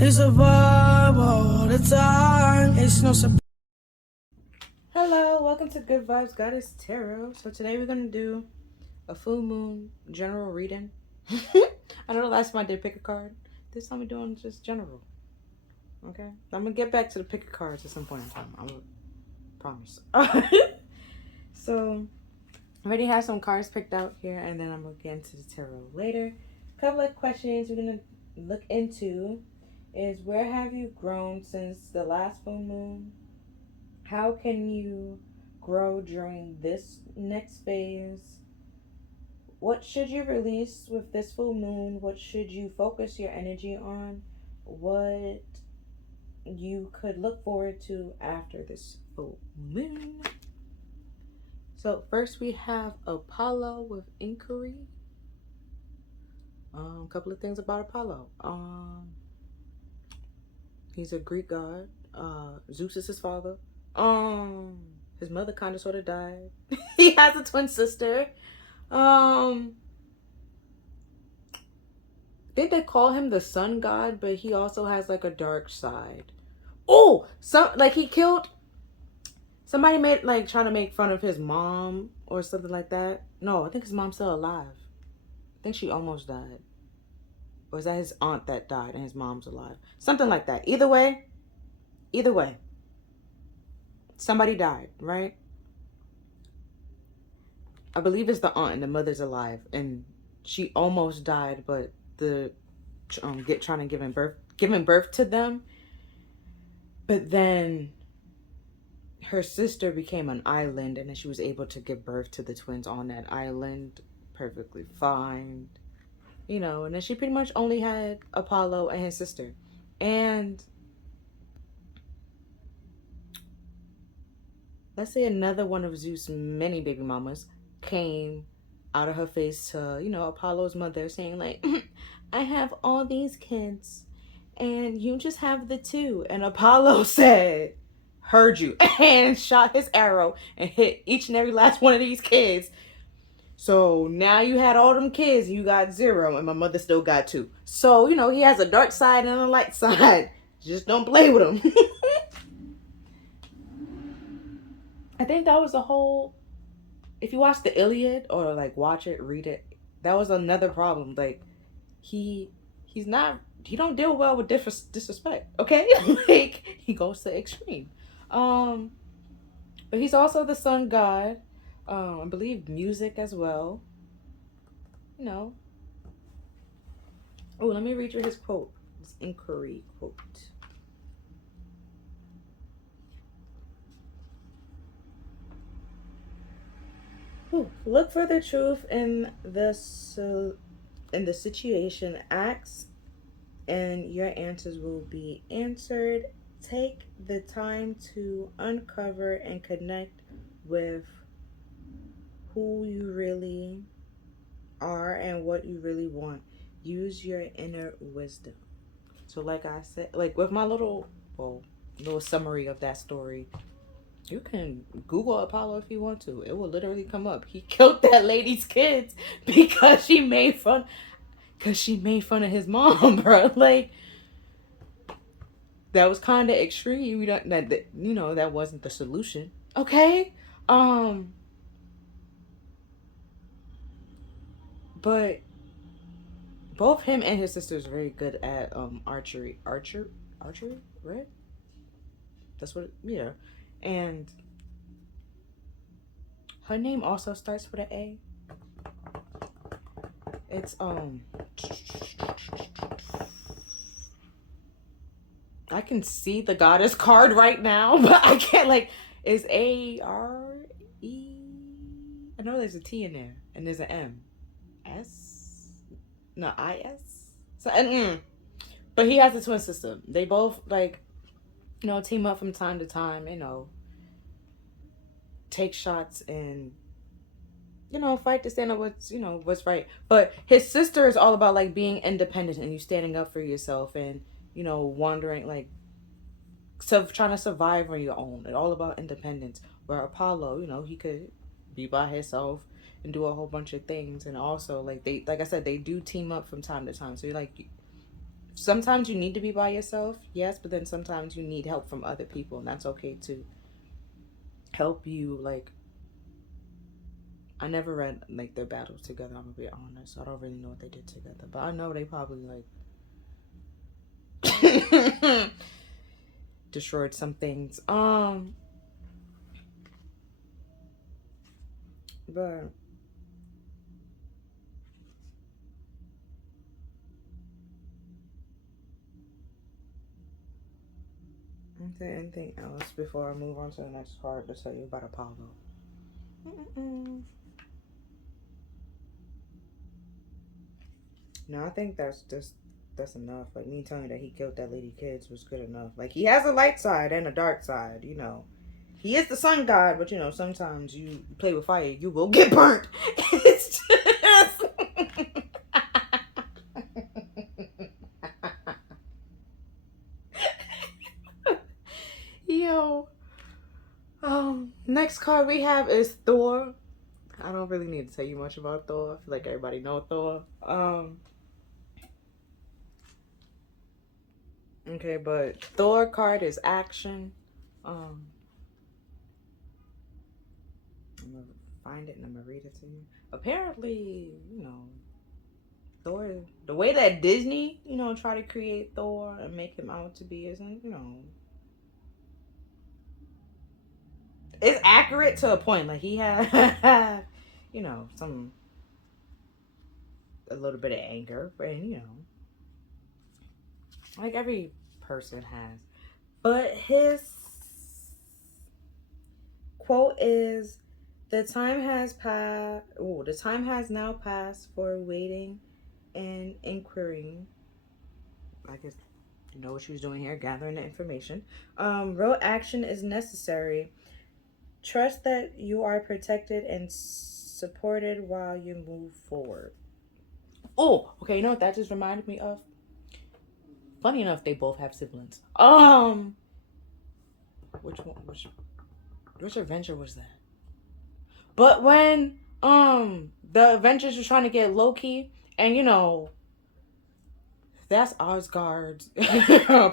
It's a vibe all the time. It's no surprise. Hello, welcome to Good Vibes Goddess Tarot. So today we're gonna do a full moon general reading. I know the last time I did pick a card. This time we're doing just general. Okay, I'm gonna get back to the pick a cards at some point in time. I will promise. So I already have some cards picked out here, and then I'm gonna get into the tarot later. A couple of questions we're gonna look into is where have you grown since the last full moon? How can you grow during this next phase? What should you release with this full moon? What should you focus your energy on? What you could look forward to after this full moon? So first we have Apollo with inquiry. A couple of things about Apollo. He's a Greek god. Zeus is his father. His mother kind of sort of died. He has a twin sister. I think they call him the sun god, but he also has like a dark side. Oh, he killed somebody, made like trying to make fun of his mom or something like that. No, I think his mom's still alive. I think she almost died. Or is that his aunt that died and his mom's alive? Something like that. Either way, somebody died, right? I believe it's the aunt and the mother's alive, and she almost died, but the trying to giving birth to them. But then her sister became an island, and then she was able to give birth to the twins on that island perfectly fine, and then she pretty much only had Apollo and his sister. And let's say another one of Zeus' many baby mamas came out of her face to, Apollo's mother, saying like, I have all these kids and you just have the two. And Apollo said, heard you, and shot his arrow and hit each and every last one of these kids. So now you had all them kids, you got zero, and my mother still got two. So, he has a dark side and a light side. Just don't play with him. I think that was the whole, if you watch the Iliad or like watch it, read it, that was another problem. Like he don't deal well with disrespect. Okay, like he goes to extreme. But he's also the sun god. I believe music as well. Oh, let me read you his quote. His inquiry quote. Look for the truth in the situation. Ask, and your answers will be answered. Take the time to uncover and connect with who you really are and what you really want. Use your inner wisdom. So, like I said, like with my little summary of that story, you can Google Apollo if you want to. It will literally come up. He killed that lady's kids because she made fun of his mom, bro. Like, that was kind of extreme. That wasn't the solution. Okay? But both him and his sister is very good at archery, right? That's what yeah. And her name also starts with an A. It's I can see the goddess card right now, but I can't is A-R-E. I know there's a T in there and there's an M. S? No, I-S? So but he has a twin sister. They both team up from time to time, take shots and fight to stand up what's right. But his sister is all about being independent and you standing up for yourself and wandering trying to survive on your own. It's all about independence. Where Apollo, he could be by himself and do a whole bunch of things. And also they, like I said, they do team up from time to time. So sometimes you need to be by yourself, yes, but then sometimes you need help from other people, and that's okay to help you. Like, I never read like their battles together, I'm gonna be honest, so I don't really know what they did together, but I know they probably like destroyed some things. But is there anything else before I move on to the next card to tell you about Apollo? Mm-mm. No, I think that's enough. Like, me telling you that he killed that lady kids was good enough. Like, he has a light side and a dark side, you know. He is the sun god, but you know, sometimes you play with fire, you will get burnt. It's just Yo. Next card we have is Thor. I don't really need to tell you much about Thor. I feel like everybody know Thor. Okay, but Thor card is action. I'm gonna find it and I'm gonna read it to you. Apparently, you know, Thor, the way that Disney, you know, try to create Thor and make him out to be isn't, you know, it's accurate to a point. Like, he had, you know, a little bit of anger, and you know, like every person has. But his quote is, "The time has passed. Oh, the time has now passed for waiting and inquiring." I guess you know what she was doing here, gathering the information. Real action is necessary. Trust that you are protected and supported while you move forward. Oh, okay. You know what that just reminded me of? Funny enough, they both have siblings. Which one? Which Avenger was that? But when the Avengers were trying to get Loki, and you know, that's Asgard's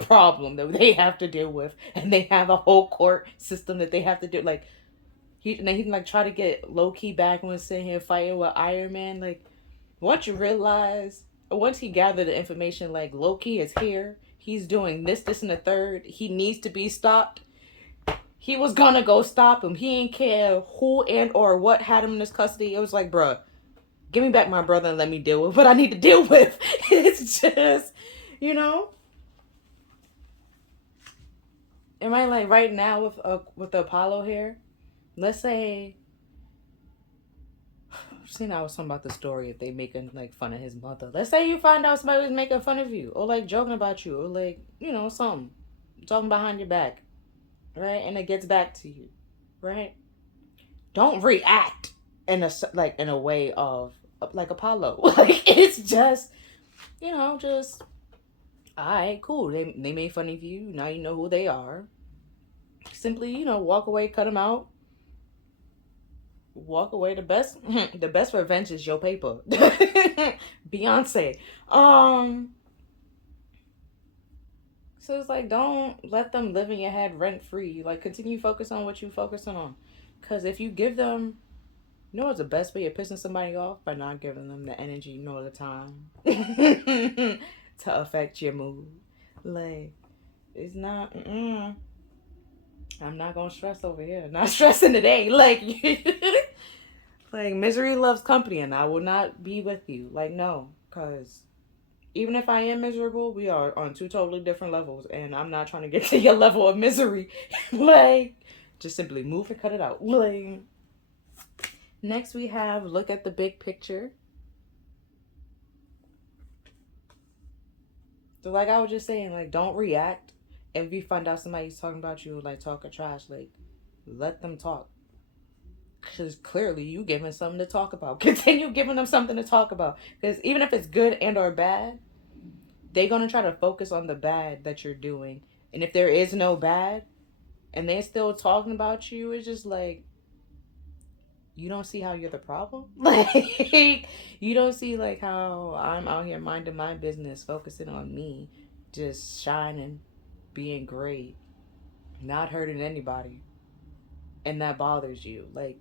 problem that they have to deal with, and they have a whole court system that they have to do. Like, he like try to get Loki back when sitting here fighting with Iron Man. Like, once you realize, once he gathered the information, like Loki is here, he's doing this, and the third. He needs to be stopped. He was gonna go stop him. He ain't care who and or what had him in his custody. It was like, bruh, give me back my brother and let me deal with what I need to deal with. It's just, you know. Am I like right now with the Apollo here? Let's say, see, now I was talking about the story if they making like fun of his mother. Let's say you find out somebody was making fun of you or like joking about you or like, you know, something talking behind your back, right? And it gets back to you, right? Don't react in a way of like Apollo. Like, it's just, you know, just all right, cool. They made fun of you. Now you know who they are. Simply, you know, walk away, cut them out. Walk away. The best revenge is your paper. Beyonce. So it's like, don't let them live in your head rent free. Like, continue focus on what you focusing on. Because if you give them, you know what's the best way of pissing somebody off? By not giving them the energy, you know, the time to affect your mood. Like, it's not, I'm not going to stress over here. Not stressing today. Like, like, misery loves company and I will not be with you. Like, no. Because even if I am miserable, we are on two totally different levels. And I'm not trying to get to your level of misery. Like, just simply move and cut it out. Like, next we have look at the big picture. So like I was just saying, like, don't react. If you find out somebody's talking about you, like talking trash, like, let them talk. Because clearly you giving something to talk about. Continue giving them something to talk about. Because even if it's good and or bad, they're going to try to focus on the bad that you're doing. And if there is no bad, and they're still talking about you, it's just like, you don't see how you're the problem. Like, you don't see like how I'm out here minding my business, focusing on me, just shining, being great, not hurting anybody, and that bothers you. Like,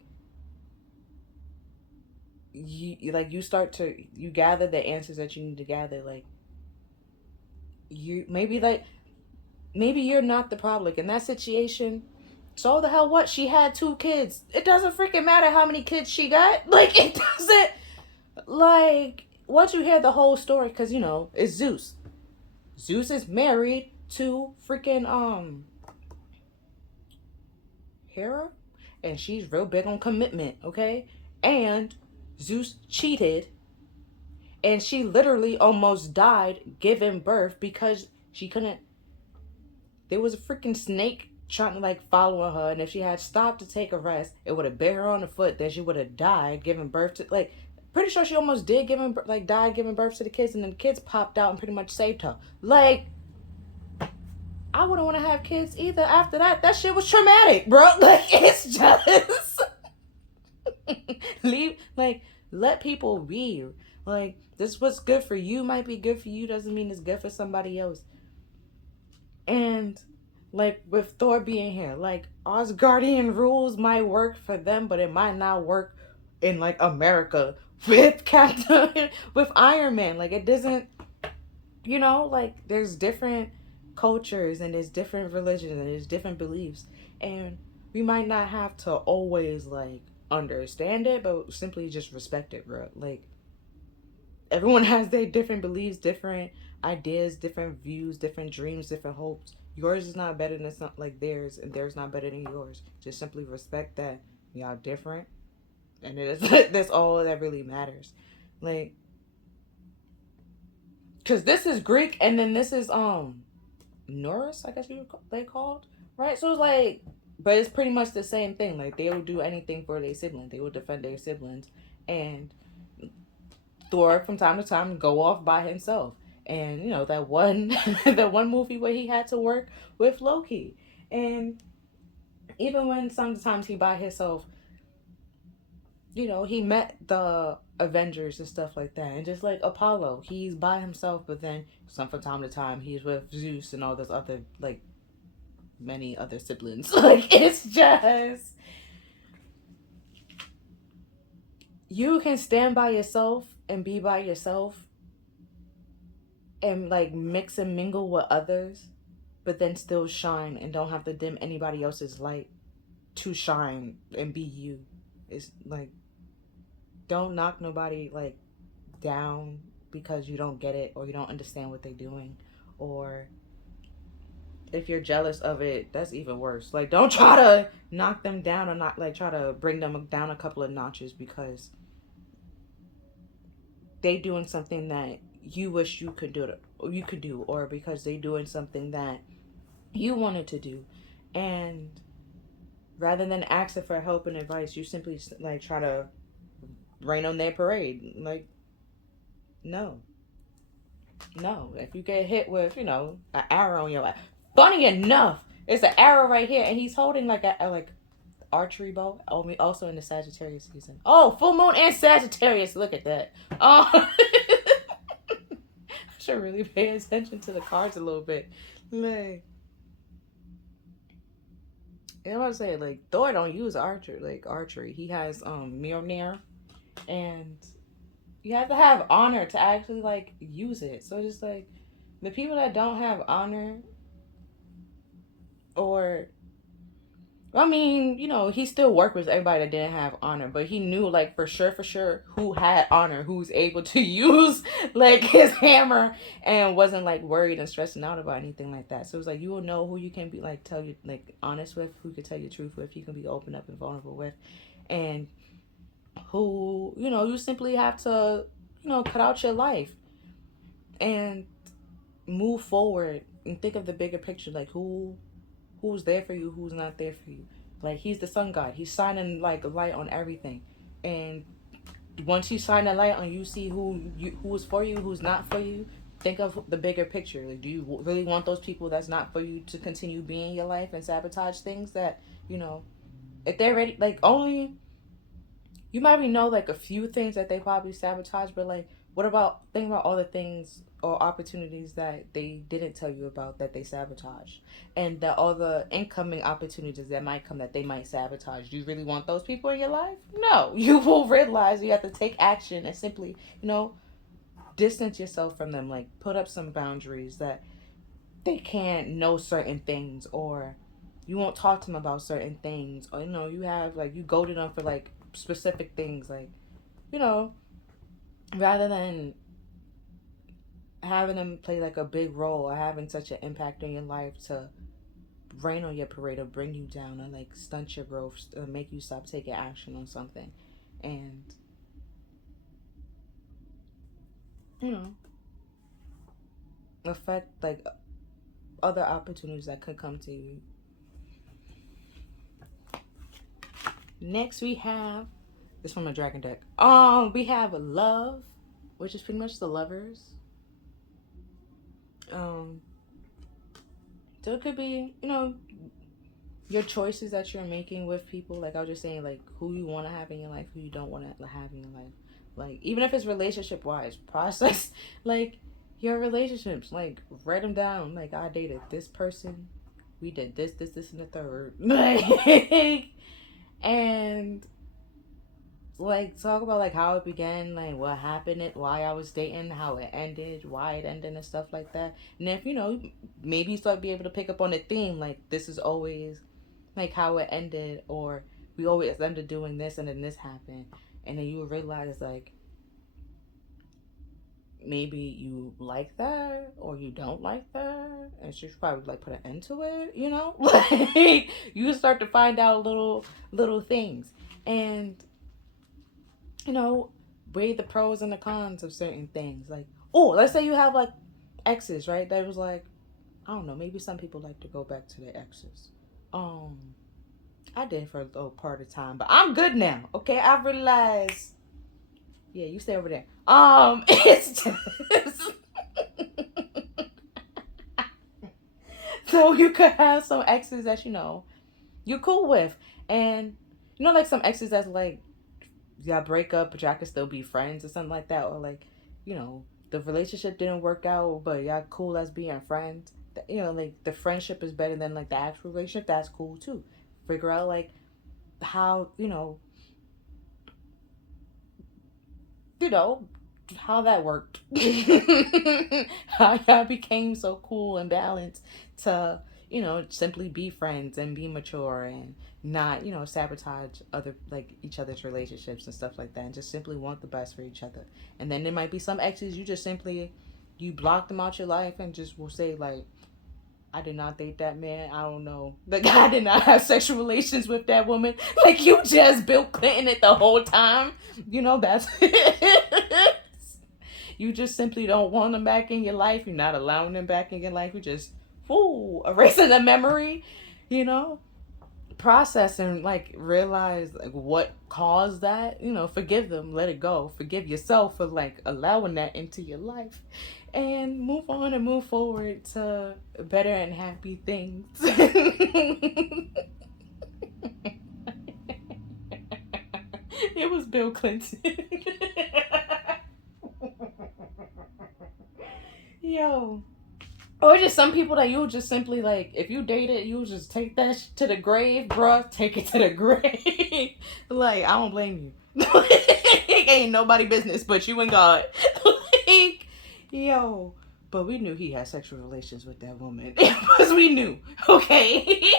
you start to you gather the answers that you need to gather. Like, you maybe like maybe you're not the problem. Like, in that situation, so the hell what? She had 2 kids. It doesn't freaking matter how many kids she got. Like, it doesn't. Like, once you hear the whole story, because it's Zeus. Zeus is married to freaking Hera, and she's real big on commitment. Okay, and Zeus cheated, and she literally almost died giving birth because she couldn't. There was a freaking snake trying to like follow her, and if she had stopped to take a rest, it would have bit her on the foot. Then she would have died giving birth to like. Pretty sure she almost did died giving birth to the kids, and then the kids popped out and pretty much saved her. Like, I wouldn't want to have kids either. After that, that shit was traumatic, bro. Like, it's just leave. Like, let people be. Like, this what's good for you might be good for you doesn't mean it's good for somebody else. And like with Thor being here, like Asgardian rules might work for them, but it might not work in like America with Captain with Iron Man. Like, it doesn't, like there's different cultures and there's different religions and there's different beliefs, and we might not have to always like understand it, but simply just respect it, bro. Like, everyone has their different beliefs, different ideas, different views, different dreams, different hopes. Yours is not better than like theirs, and theirs not better than yours. Just simply respect that y'all different, and it is that's all that really matters. Like, because this is Greek, and then this is Norse, I guess they called, right? So it's like, but it's pretty much the same thing. Like, they will do anything for their siblings. They will defend their siblings, and Thor from time to time go off by himself. And that one that one movie where he had to work with Loki. And even when sometimes he by himself, he met the Avengers and stuff like that. And just like Apollo, he's by himself, but then from time to time he's with Zeus and all those other like many other siblings. Like, it's just, you can stand by yourself and be by yourself and like mix and mingle with others, but then still shine and don't have to dim anybody else's light to shine and be you. It's like, don't knock nobody like down because you don't get it or you don't understand what they're doing, or if you're jealous of it, that's even worse. Like, don't try to knock them down or not like try to bring them down a couple of notches because they doing something that you wish you could do, or because they doing something that you wanted to do. And rather than asking for help and advice, you simply like try to rain on their parade. Like, no, if you get hit with an arrow in your eye, funny enough, it's an arrow right here, and he's holding like a like archery bow. Also in the Sagittarius season. Oh, full moon and Sagittarius. Look at that. Oh, I should really pay attention to the cards a little bit. Like, I want to say, like, Thor don't use archery. He has Mjolnir, and you have to have honor to actually like use it. So just like the people that don't have honor, or I mean, he still worked with everybody that didn't have honor, but he knew like for sure who had honor, who's able to use like his hammer and wasn't like worried and stressing out about anything like that. So it's like, you will know who you can be like tell you like honest with, who can tell you the truth with, you can be open up and vulnerable with, and who you simply have to cut out your life and move forward and think of the bigger picture. Like, who's there for you, who's not there for you. Like, he's the sun god, he's shining like a light on everything, and once you shine a light on, you see who's for you, who's not for you. Think of the bigger picture. Like, do you really want those people that's not for you to continue being in your life and sabotage things that if they're ready, like, only you might be know like a few things that they probably sabotage, but like think about all the things or opportunities that they didn't tell you about that they sabotage, and that all the incoming opportunities that might come that they might sabotage. Do you really want those people in your life? No. You will realize you have to take action and simply, distance yourself from them. Like put up some boundaries that they can't know certain things, or you won't talk to them about certain things, or you have like you goaded them for like specific things, like you know rather than having them play like a big role or having such an impact on your life to rain on your parade or bring you down or like stunt your growth or make you stop taking action on something, and you know affect like other opportunities that could come to you. Next we have this from a dragon deck. We have love, which is pretty much the lovers. um so it could be, your choices that you're making with people. Like I was just saying, like who you want to have in your life, who you don't want to have in your life. Like even if it's relationship wise, process like your relationships. Like write them down. Like I dated this person, we did this, and the third. Like and like talk about like how it began, like what happened, it why I was dating, how it ended, why it ended, and stuff like that. And if maybe you start be able to pick up on a theme, like this is always like how it ended, or we always end up doing this and then this happened, and then you realize like maybe you like that or you don't like that, and she should probably like put an end to it. Like you start to find out little things, and weigh the pros and the cons of certain things. Like, oh, let's say you have like exes, right? That was like, I don't know, maybe some people like to go back to their exes. I did for a little part of time, but I'm good now. Okay, I realized. Yeah, you stay over there. It's just so you could have some exes that you're cool with, and like some exes that's like y'all break up, but y'all can still be friends or something like that, or like the relationship didn't work out, but y'all cool as being friends. Like the friendship is better than like the actual relationship. That's cool too. Figure out like how you know how that worked. How y'all became so cool and balanced to simply be friends and be mature and not sabotage other like each other's relationships and stuff like that, and just simply want the best for each other. And then there might be some exes you just simply you block them out your life and just will say like, I did not date that man. I don't know. Like, I did not have sexual relations with that woman. Like, you just Bill Clinton it the whole time. That's it. You just simply don't want them back in your life. You're not allowing them back in your life. You just, erasing the memory, process and like realize like what caused that. Forgive them, let it go. Forgive yourself for like allowing that into your life, and move on and move forward to better and happy things. It was Bill Clinton. Yo. Or just some people that you just simply like, if you date it, you just take that to the grave, bruh. Take it to the grave. Like, I don't blame you. Ain't nobody business but you and God. Like, yo. But we knew he had sexual relations with that woman. Because we knew. Okay.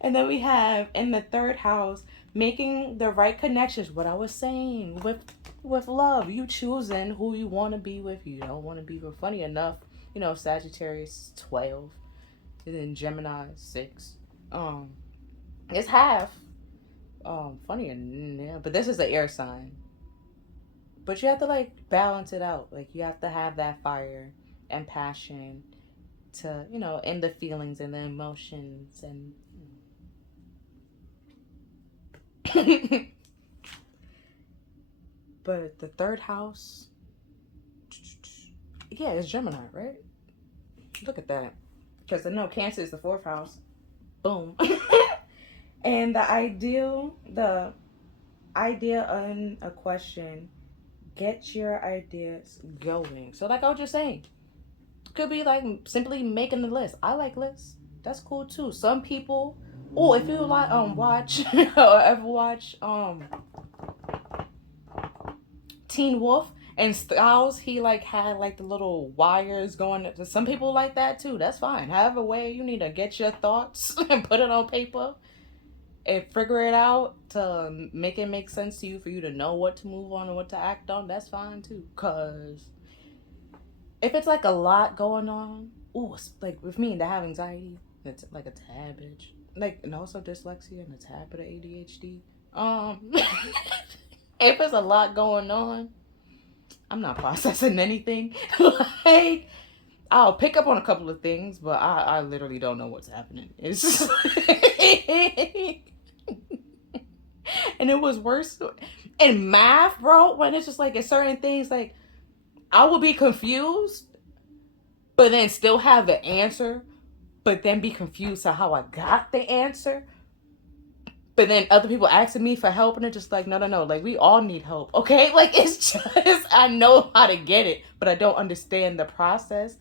And then we have in the third house, making the right connections. What I was saying with love, you choosing who you want to be with. You don't want to be with. Funny enough, Sagittarius 12, and then Gemini 6. It's half. Funny enough, but this is an air sign. But you have to like balance it out. Like you have to have that fire and passion to end the feelings and the emotions and. But the third house, yeah, it's Gemini, right? Look at that. Because I know Cancer is the fourth house. Boom. And the ideal, idea on a question. Get your ideas going. So like I was just saying, could be like simply making the list. I like lists. That's cool too. Some people, oh, if you like watch or ever watch Teen Wolf and Styles, he like had like the little wires going. Some people like that too. That's fine. However way you need to get your thoughts and put it on paper and figure it out to make it make sense to you, for you to know what to move on and what to act on. That's fine too. Cause if it's like a lot going on, ooh, like with me, to have anxiety, it's like a tad bitch. Like, and also dyslexia and a tad bit of ADHD. If it's a lot going on, I'm not processing anything. Like, I'll pick up on a couple of things, but I literally don't know what's happening. It's just and it was worse in math, bro, when it's just like, in certain things, like, I will be confused, but then still have the answer, but then be confused to how I got the answer. But then other people asking me for help, and they're just like, no, no, no. Like, we all need help, okay? Like, it's just, I know how to get it, but I don't understand the process.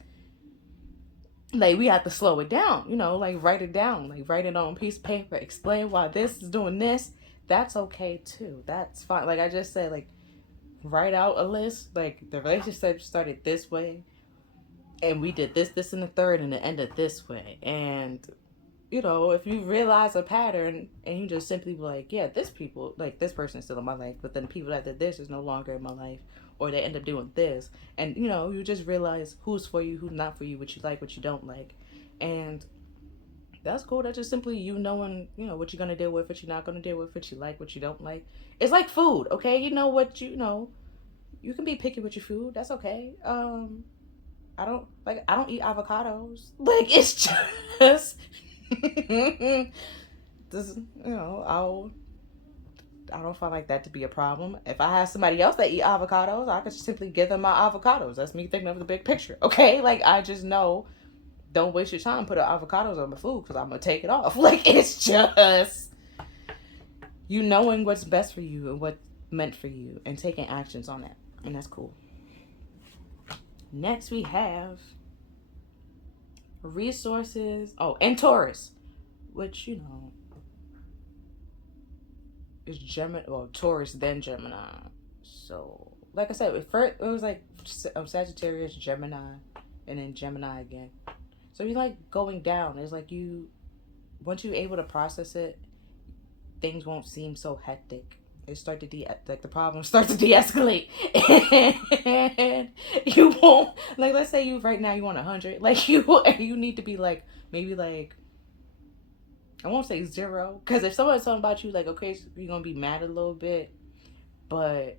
Like, we have to slow it down, you know, like, write it down. Like, write it on a piece of paper. Explain why this is doing this. That's okay, too. That's fine. Like I just said, like, write out a list. Like, the relationship started this way, and we did this, this, and the third, and it ended this way. And you know, if you realize a pattern and you just simply be like, yeah, this person is still in my life, but then the people that did this is no longer in my life, or they end up doing this. And, you know, you just realize who's for you, who's not for you, what you like, what you don't like. And that's cool. That's just simply you knowing, you know, what you're going to deal with, what you're not going to deal with, what you like, what you don't like. It's like food, okay? You know what you know. You can be picky with your food. That's okay. I don't eat avocados. Like, it's just this, you know, I don't find like that to be a problem. If I have somebody else that eat avocados, I could simply give them my avocados. That's me thinking of the big picture, okay? Like, I just know, don't waste your time putting avocados on my food, because I'm gonna take it off. Like, it's just you knowing what's best for you and what's meant for you and taking actions on that, and that's cool. Next, we have resources. Oh, and Taurus, which, you know, is Gemini, well, Taurus, then Gemini. So, like I said, first it was like Sagittarius, Gemini, and then Gemini again. So you're like going down. It's like once you're able to process it, things won't seem so hectic. It start to like the problem starts to de-escalate, and you won't, like, let's say you right now you want 100, like, you need to be like, maybe like, I won't say 0, because if someone's talking about you, like, okay, so you're gonna be mad a little bit, but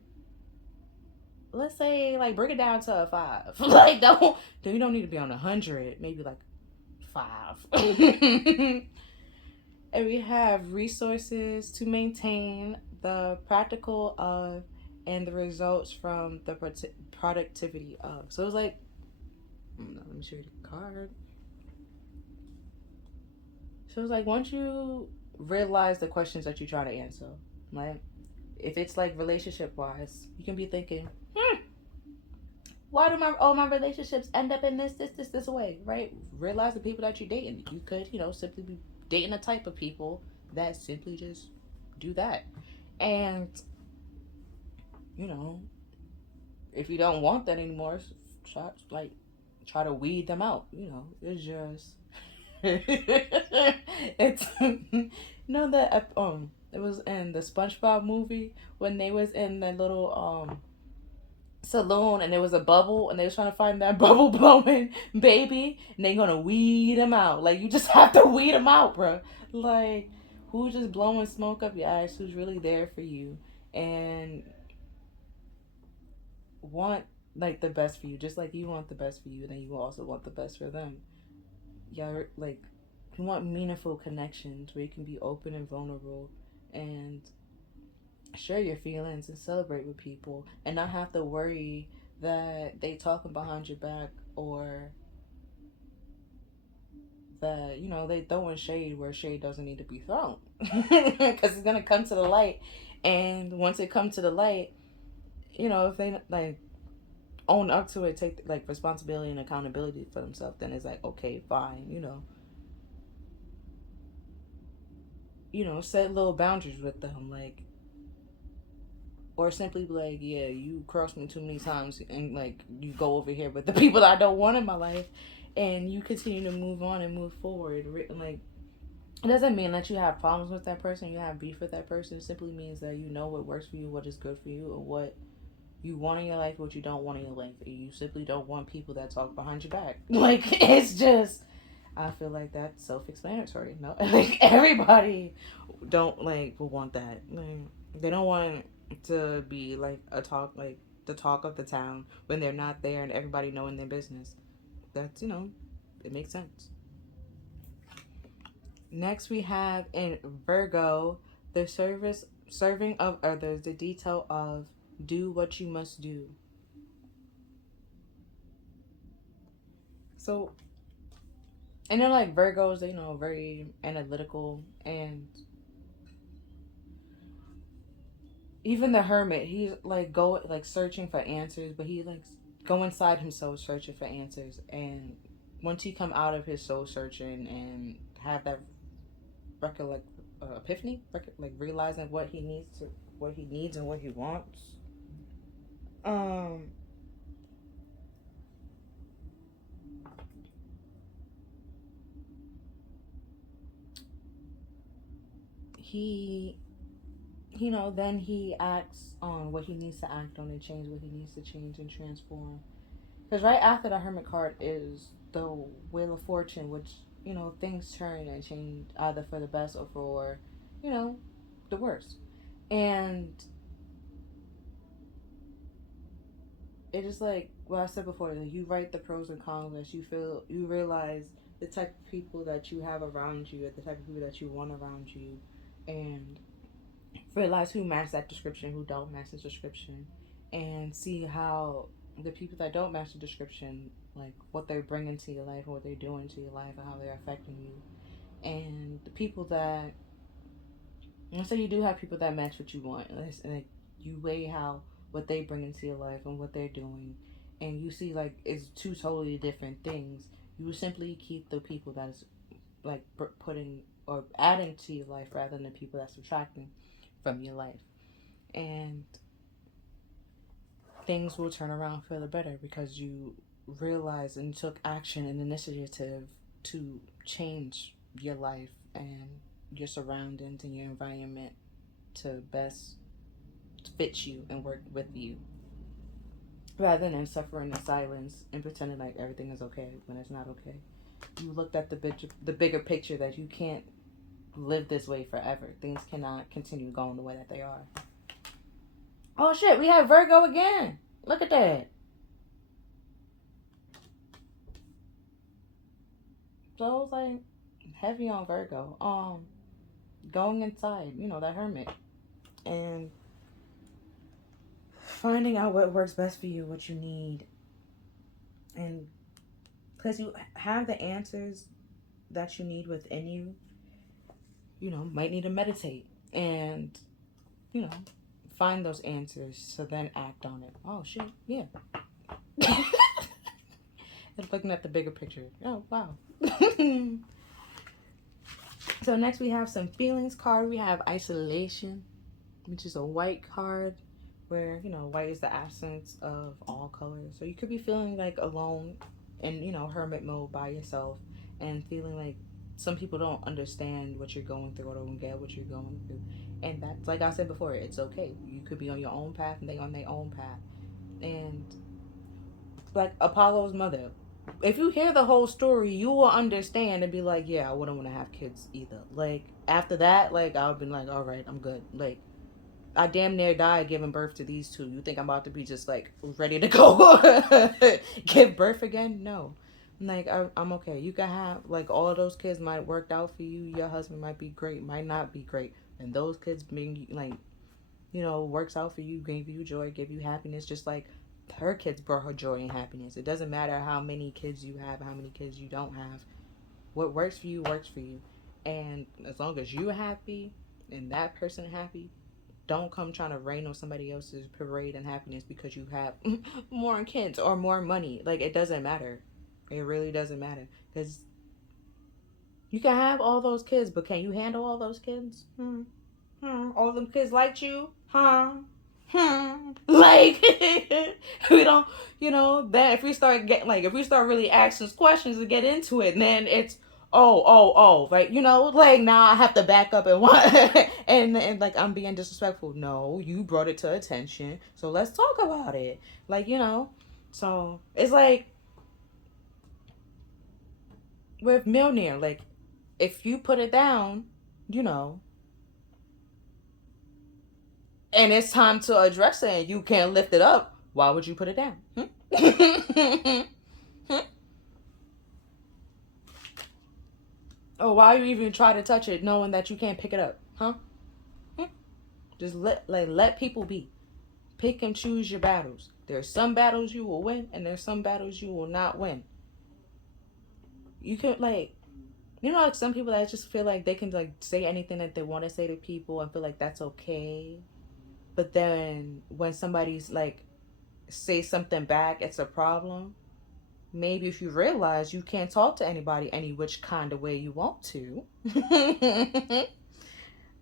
let's say, like, bring it down to a 5. Like, you don't need to be on 100, maybe like 5. And we have resources to maintain the practical of and the results from the productivity of. So it's like, let me show you the card. So it's like, once you realize the questions that you're trying to answer, like, if it's like relationship wise, you can be thinking, why do my relationships end up in this way, right? Realize the people that you're dating. You could, you know, simply be dating a type of people that simply just do that. And, you know, if you don't want that anymore, try to weed them out. You know, it's just it's no, that it was in the SpongeBob movie when they was in the little saloon, and there was a bubble, and they was trying to find that bubble blowing baby, and they gonna weed them out. Like, you just have to weed them out, bro. Like, who's just blowing smoke up your ass, who's really there for you and want like the best for you, just like you want the best for you, then you also want the best for them. Y'all, like, you want meaningful connections where you can be open and vulnerable and share your feelings and celebrate with people, and not have to worry that they talking behind your back, or that, you know, they throwing shade where shade doesn't need to be thrown. Because it's gonna come to the light, And once it comes to the light, if they like own up to it, take like responsibility and accountability for themselves, then it's like, okay, fine, set little boundaries with them, like, or simply be like, yeah, you crossed me too many times, and like you go over here with the people that I don't want in my life, and you continue to move on and move forward. Like, it doesn't mean that you have problems with that person, you have beef with that person. It simply means that you know what works for you, what is good for you, or what you want in your life, what you don't want in your life. You simply don't want people that talk behind your back. Like, it's just, I feel like that's self-explanatory. No, like everybody don't like will want that. Like, they don't want to be like the talk of the town when they're not there and everybody knowing their business. That's it makes sense. Next, we have in Virgo the serving of others, the detail of do what you must do. So, and they're like Virgos, they very analytical, and even the hermit, he's like go like searching for answers, but he like go inside himself searching for answers, and once he come out of his soul searching and have that recollect epiphany, like realizing what he needs and what he wants. Um, he, then he acts on what he needs to act on and change what he needs to change and transform. Because right after the Hermit card is the Wheel of Fortune, which, things turn and change either for the best or for, you know, the worst. And it is like what I said before, that you write the pros and cons as you realize the type of people that you have around you, the type of people that you want around you, and realize who match that description, who don't match the description, and see how the people that don't match the description, like what they're bringing to your life, or what they're doing to your life, or how they're affecting you, and the people that, and so you do have people that match what you want, and you weigh how what they bring into your life and what they're doing, and you see like it's two totally different things. You would simply keep the people that's like putting or adding to your life rather than the people that's subtracting from your life, and things will turn around for the better because you realized and took action and initiative to change your life and your surroundings and your environment to best fit you and work with you, rather than suffering in silence and pretending like everything is okay when it's not okay. You looked at the bigger picture, that you can't live this way forever. Things cannot continue going the way that they are. Oh shit, we have Virgo again. Look at that. So I was like heavy on Virgo. Going inside, that hermit, and finding out what works best for you, what you need, and because you have the answers that you need within you, might need to meditate and you know find those answers, so then act on it. Oh shit, yeah. And looking at the bigger picture. Oh wow. So next we have some feelings card. We have isolation, which is a white card, where white is the absence of all colors. So you could be feeling like alone in hermit mode by yourself, and feeling like some people don't understand what you're going through or don't get what you're going through. And that's, like I said before, it's okay. You could be on your own path and they on their own path. And like Apollo's mother, if you hear the whole story, you will understand and be like, yeah, I wouldn't want to have kids either. Like after that, like I would be like, all right, I'm good. Like I damn near died giving birth to these two. You think I'm about to be just like ready to go give birth again? No. Like I'm okay. You can have like all of those kids might work out for you. Your husband might be great, might not be great, and those kids being like works out for you, gave you joy, give you happiness, just like her kids brought her joy and happiness. It doesn't matter how many kids you have, how many kids you don't have. What works for you works for you, and as long as you're happy and that person happy, don't come trying to rain on somebody else's parade and happiness because you have more kids or more money. Like, it doesn't matter. It really doesn't matter. Because you can have all those kids, but can you handle all those kids? All them kids liked you? Like, we don't, that if we start if we start really asking questions and get into it, then it's, like, like, now I have to back up and what, and like, I'm being disrespectful. No, you brought it to attention, so let's talk about it. Like, so it's like with Milner, like, if you put it down, and it's time to address it and you can't lift it up, why would you put it down? Or why you even try to touch it knowing that you can't pick it up? Just let people be. Pick and choose your battles. There's some battles you will win and there's some battles you will not win. You can, like, like some people that just feel like they can, like, say anything that they want to say to people and feel like that's okay. But then when somebody's like say something back, it's a problem. Maybe if you realize you can't talk to anybody any which kind of way you want to.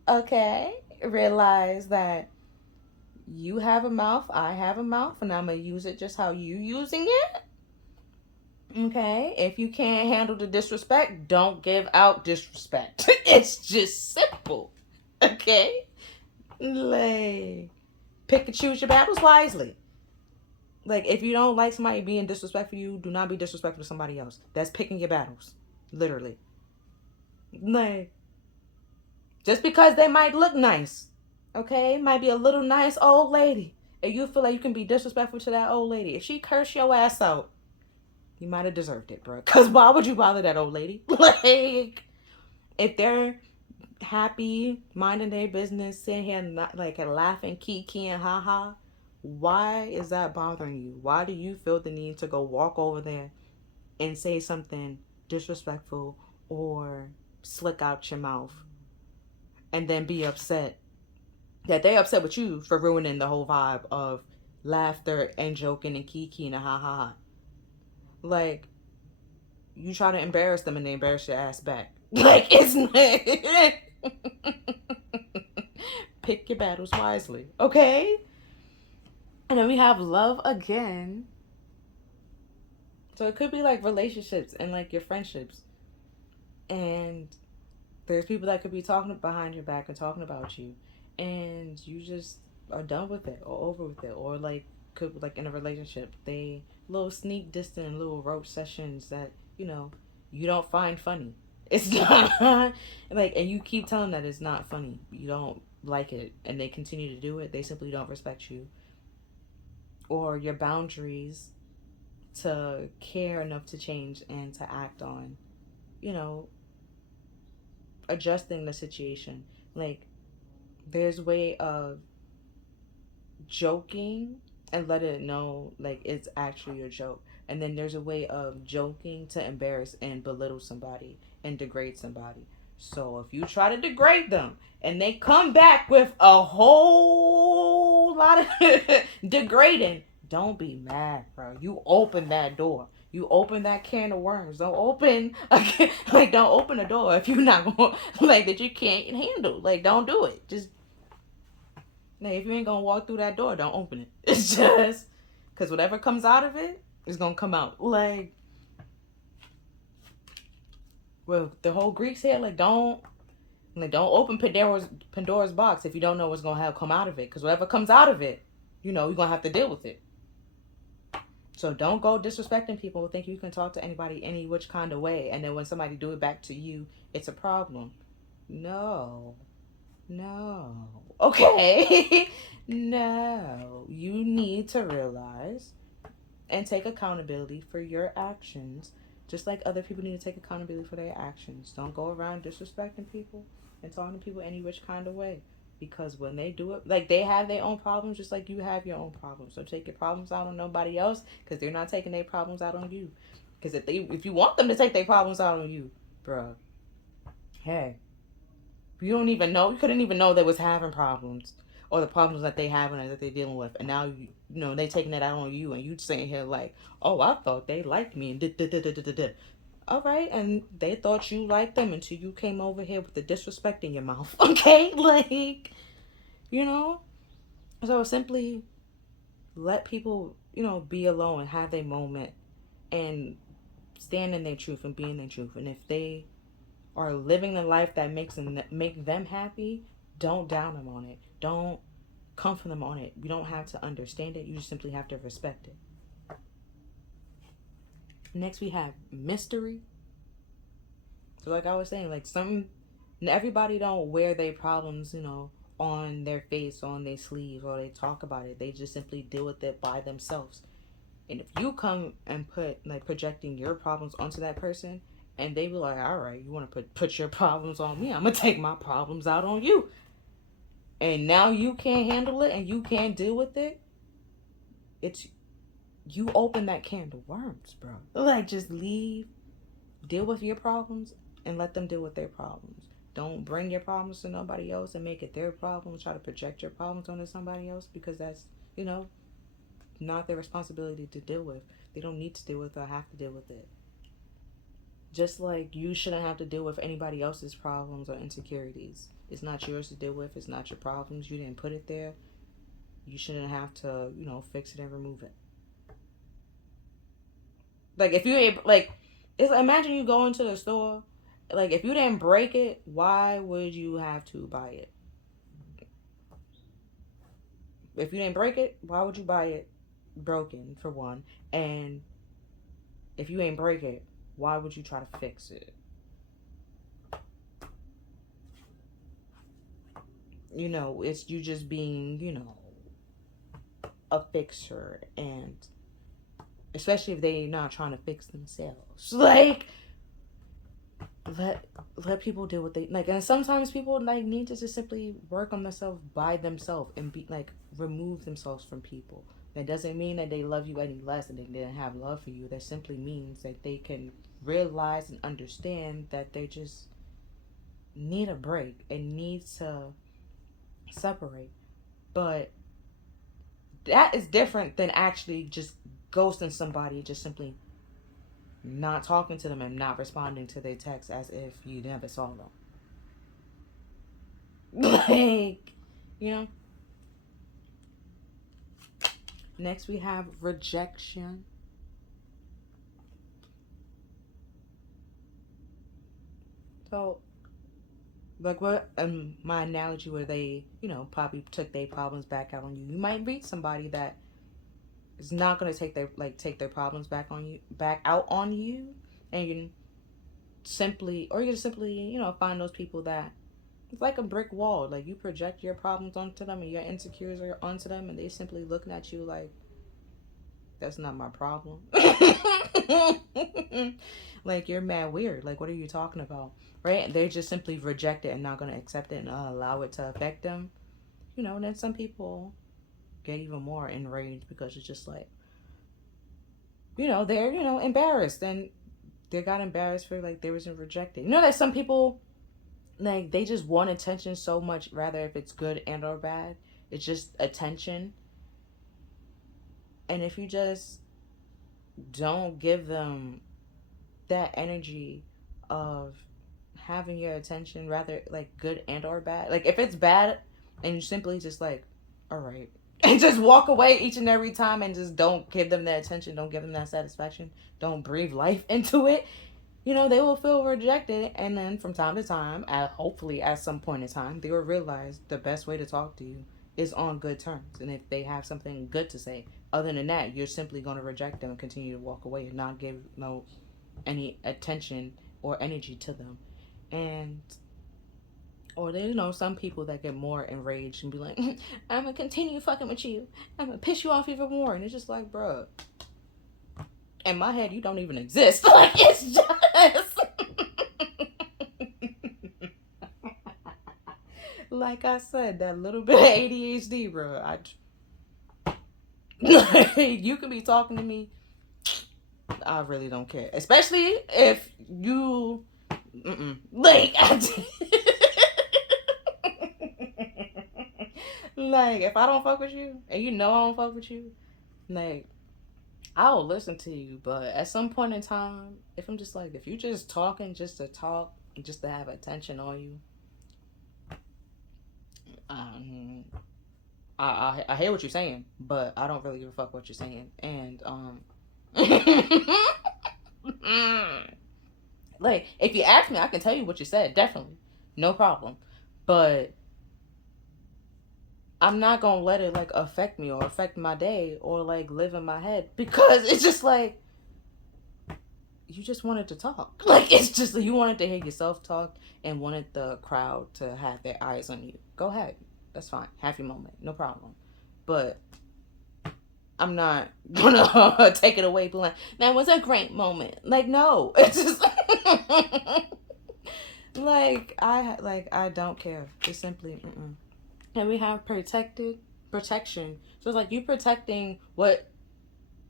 Okay, realize that you have a mouth, I have a mouth, and I'm gonna use it just how you using it. Okay, if you can't handle the disrespect, don't give out disrespect. It's just simple. Okay, like, pick and choose your battles wisely. Like, if you don't like somebody being disrespectful to you, do not be disrespectful to somebody else. That's picking your battles. Literally. Like, just because they might look nice, okay? Might be a little nice old lady. And you feel like you can be disrespectful to that old lady. If she cursed your ass out, you might have deserved it, bro. Because why would you bother that old lady? Like, if they're happy, minding their business, sitting here not, like, laughing, kiki, and ha-ha, why is that bothering you? Why do you feel the need to go walk over there and say something disrespectful or slick out your mouth and then be upset that they upset with you for ruining the whole vibe of laughter and joking and kiki and ha ha ha? Like, you try to embarrass them and they embarrass your ass back. Like, it's not... Pick your battles wisely, okay? And then we have love again. So it could be like relationships and like your friendships. And there's people that could be talking behind your back and talking about you. And you just are done with it or over with it. Or like, could, like, in a relationship, they little sneak distant little roach sessions that, you don't find funny. It's not like, and you keep telling that it's not funny. You don't like it. And they continue to do it. They simply don't respect you. Or your boundaries to care enough to change and to act on, adjusting the situation. Like, there's a way of joking and let it know, like, it's actually a joke. And then there's a way of joking to embarrass and belittle somebody and degrade somebody. So if you try to degrade them and they come back with a whole lot of degrading, don't be mad, bro. You open that door. You open that can of worms. Don't open don't open a door if you're not going, like, that you can't handle. Like, don't do it. Just, like, if you ain't gonna walk through that door, don't open it. It's just because whatever comes out of it is gonna come out. Like, well, the whole Greeks here, like, don't open Pandora's box if you don't know what's gonna have come out of it. Because whatever comes out of it, you're gonna have to deal with it. So don't go disrespecting people, think you can talk to anybody any which kind of way, and then when somebody do it back to you, it's a problem. No. Okay. No. You need to realize and take accountability for your actions, just like other people need to take accountability for their actions. Don't go around disrespecting people and talking to people any which kind of way. Because when they do it, like, they have their own problems just like you have your own problems. So take your problems out on nobody else because they're not taking their problems out on you. Because if you want them to take their problems out on you, bro, hey, you couldn't even know they was having problems. or the problems that they have and that they're dealing with, and now they taking that out on you, and you sitting here like, oh, I thought they liked me and did. All right, and they thought you liked them until you came over here with the disrespect in your mouth. Okay, like, you know. So simply let people, be alone and have their moment and stand in their truth and be in their truth. And if they are living the life that make them happy, don't down them on it. Don't come from them on it. You don't have to understand it. You just simply have to respect it. Next we have mystery. So like I was saying, like everybody don't wear their problems, on their face, on their sleeve, or they talk about it. They just simply deal with it by themselves. And if you come and projecting your problems onto that person, and they be like, all right, you want to put your problems on me, I'm going to take my problems out on you. And now you can't handle it and you can't deal with it. You open that can of worms, bro. Like, just leave, deal with your problems, and let them deal with their problems. Don't bring your problems to nobody else and make it their problem. Try to project your problems onto somebody else, because that's, not their responsibility to deal with. They don't need to deal with it or have to deal with it. Just like you shouldn't have to deal with anybody else's problems or insecurities. It's not yours to deal with. It's not your problems. You didn't put it there. You shouldn't have to, fix it and remove it. Like, if you ain't, like, imagine you go into the store. Like, if you didn't break it, why would you have to buy it? If you didn't break it, why would you buy it broken, for one? And if you ain't break it, why would you try to fix it? It's you just being, a fixer, and especially if they're not trying to fix themselves. Like, let people do what they like. And sometimes people need to just simply work on themselves by themselves and be remove themselves from people. That doesn't mean that they love you any less and they didn't have love for you. That simply means that they can realize and understand that they just need a break and need to separate. But that is different than actually just ghosting somebody, just simply not talking to them and not responding to their texts as if you never saw them. Like, Next we have rejection. So, like what my analogy where they, probably took their problems back out on you. You might meet somebody that is not gonna take their problems back out on you, and you simply find those people that it's like a brick wall. Like, you project your problems onto them and your insecurities are onto them, and they simply looking at you like, that's not my problem. Like, you're mad weird. Like, what are you talking about? Right? They just simply reject it and not going to accept it and allow it to affect them. And then some people get even more enraged because it's just like, they're, embarrassed. And they got embarrassed for, they wasn't rejected. That some people, they just want attention so much, rather if it's good and or bad. It's just attention. And if you just don't give them that energy of having your attention, rather good and or bad. Like, if it's bad and you simply just all right, and just walk away each and every time and just don't give them that attention, don't give them that satisfaction, don't breathe life into it, they will feel rejected. And then from time to time, hopefully at some point in time, they will realize the best way to talk to you is on good terms. And if they have something good to say, other than that, you're simply going to reject them and continue to walk away and not give any attention or energy to them. And or they, some people that get more enraged and be like, I'm gonna continue fucking with you, I'm gonna piss you off even more. And it's just like, bruh, in my head you don't even exist. Like, it's just like I said, that little bit of ADHD, bro. You can be talking to me, I really don't care. Especially if you Like, if I don't fuck with you, and you know I don't fuck with you, like, I'll listen to you. But at some point in time, if I'm just like, if you just talking just to talk, just to have attention on you, um, I hear what you're saying, but I don't really give a fuck what you're saying. And like, if you ask me, I can tell you what you said, definitely, no problem. But I'm not gonna let it like affect me or affect my day or like live in my head, because it's just like, you just wanted to talk. Like, it's just you wanted to hear yourself talk and wanted the crowd to have their eyes on you. Go ahead, that's fine. Have your moment, no problem. But I'm not gonna take it away. Like, that was a great moment. Like, no, it's just I don't care. It's simply. Mm-mm. And we have protection. So it's like you protecting what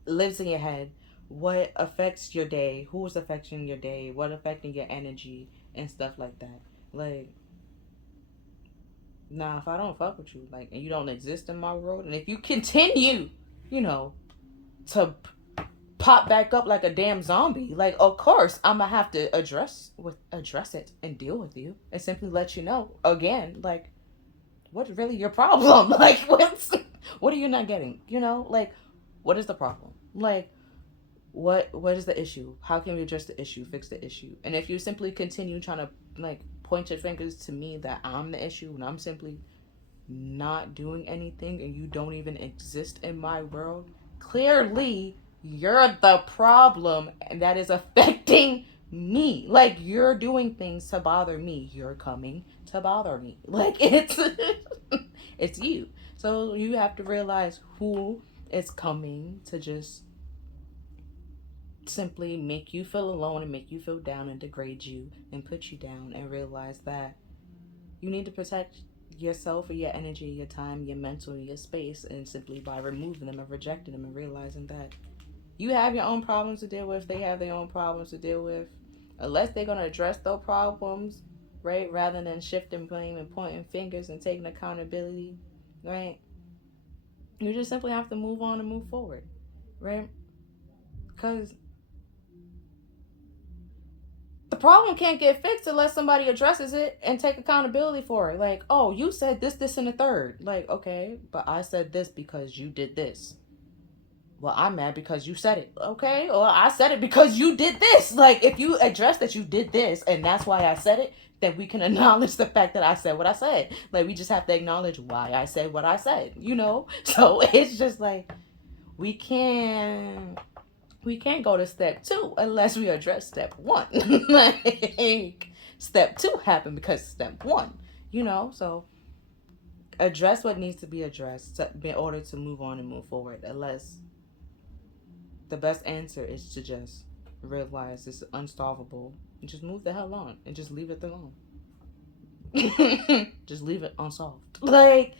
lives in your head, what affects your day, who's affecting your day, what affecting your energy and stuff like that. Like, nah, if I don't fuck with you, like, and you don't exist in my world, and if you continue, you know, to pop back up like a damn zombie, like, of course I'm gonna have to address it and deal with you and simply let you know again, like, what's really your problem? Like, what are you not getting? You know, like, what is the problem? Like, what is the issue? How can we address the issue, fix the issue? And if you simply continue trying to like point your fingers to me that I'm the issue and I'm simply not doing anything and you don't even exist in my world, clearly you're the problem and that is affecting me. Like, you're doing things to bother me. You're coming to bother me. Like, it's it's you. So you have to realize who is coming to just simply make you feel alone and make you feel down and degrade you and put you down, and realize that you need to protect yourself or your energy, your time, your mental, your space, and simply by removing them and rejecting them and realizing that you have your own problems to deal with, they have their own problems to deal with. Unless they're going to address those problems, right, rather than shifting blame and pointing fingers and taking accountability, right, you just simply have to move on and move forward, right? Because the problem can't get fixed unless somebody addresses it and take accountability for it. Like, oh, you said this, and the third. Like, okay, but I said this because you did this. Well, I'm mad because you said it. Okay, or I said it because you did this. Like, if you address that you did this and that's why I said it, then we can acknowledge the fact that I said what I said. Like, we just have to acknowledge why I said what I said, you know? So it's just like, we can't go to step 2 unless we address step 1. Like, step 2 happened because step 1, you know? So address what needs to be addressed in order to move on and move forward. Unless the best answer is to just realize it's unsolvable and just move the hell on and just leave it alone. Just leave it unsolved. Like,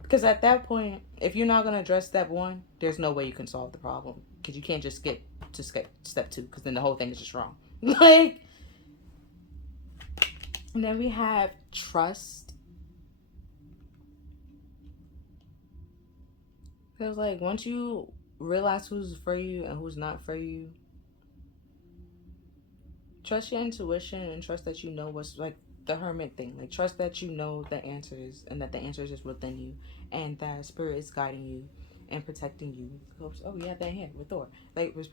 because at that point, if you're not going to address step 1, there's no way you can solve the problem. Because you can't just skip to step 2, because then the whole thing is just wrong. Like, and then we have trust. Because, like, once you realize who's for you and who's not for you, trust your intuition and trust that you know what's, like, the hermit thing. Like, trust that you know the answers and that the answers is within you and that spirit is guiding you and protecting you. Oh, we have that here with Thor. Like, was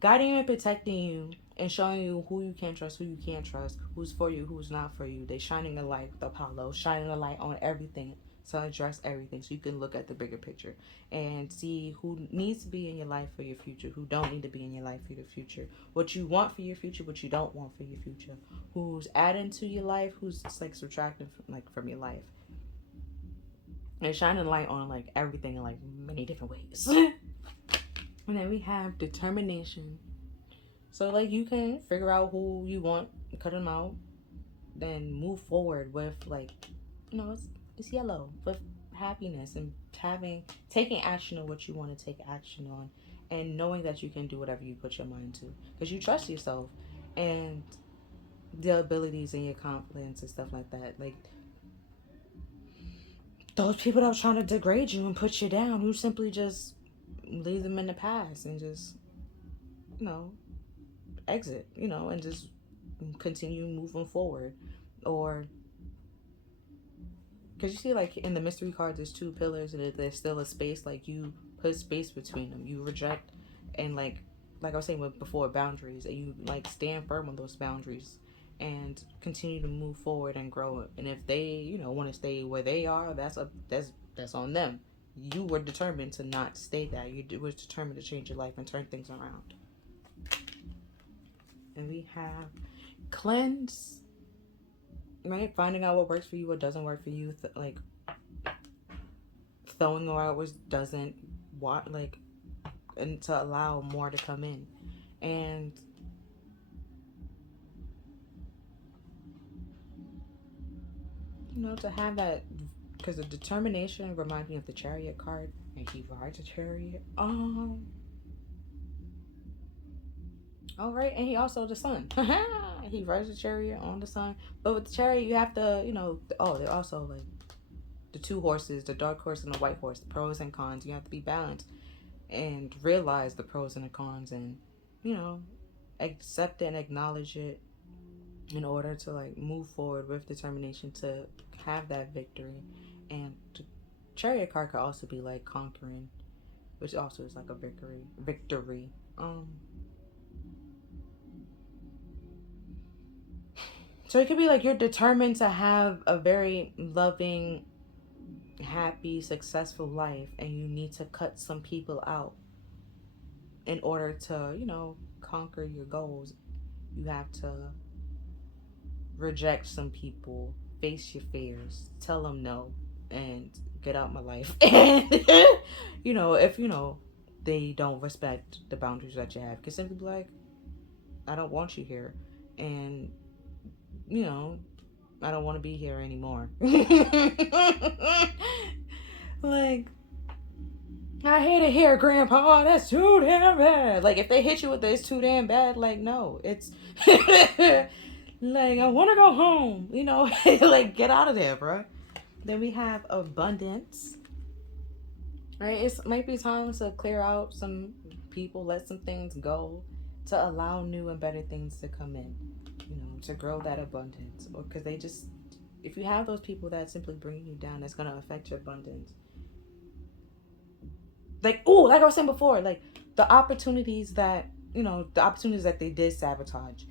guiding you and protecting you and showing you who you can trust, who you can't trust, who's for you, who's not for you. They shining the light, the Apollo, shining the light on everything to address everything, so you can look at the bigger picture and see who needs to be in your life for your future, who don't need to be in your life for your future, what you want for your future, what you don't want for your future, who's adding to your life, who's just like subtracting from your life. And shining light on like everything in like many different ways. And then we have determination. So like you can figure out who you want, cut them out, then move forward with like, it's yellow, with happiness and taking action on what you want to take action on, and knowing that you can do whatever you put your mind to because you trust yourself and the abilities and your confidence and stuff like that. Like, those people that were trying to degrade you and put you down, you simply just leave them in the past and just, you know, exit, and just continue moving forward. Or, because you see, like, in the mystery cards, there's two pillars and there's still a space, like, you put space between them. You reject and, like I was saying before, boundaries, and you, like, stand firm on those boundaries and continue to move forward and grow. And if they, want to stay where they are, that's on them. You were determined to not stay there. You was determined to change your life and turn things around. And we have cleanse, right? Finding out what works for you, what doesn't work for you. Like, throwing out what doesn't, want, like, and to allow more to come in. And to have that, because the determination reminds me of the Chariot card, and he rides a chariot. All right, and he also the sun. He rides a chariot on the sun. But with the chariot, you have to, they're also like the two horses, the dark horse and the white horse, the pros and cons. You have to be balanced and realize the pros and the cons, and accept it and acknowledge it in order to, like, move forward with determination to have that victory. And chariot card could also be like conquering, which also is like a victory. So it could be like you're determined to have a very loving, happy, successful life, and you need to cut some people out in order to, conquer your goals. You have to reject some people, face your fears, tell them no, and get out my life. And if they don't respect the boundaries that you have, you can simply be like, I don't want you here, and I don't want to be here anymore. Like, I hate it here, Grandpa. That's too damn bad. Like, if they hit you with this too damn bad, like, no, it's like, I want to go home. Like, get out of there, bro. Then we have abundance. Right? It might be time to clear out some people, let some things go, to allow new and better things to come in. To grow that abundance. Or because if you have those people that simply bring you down, that's gonna affect your abundance. Like, like I was saying before, like the opportunities that they did sabotage,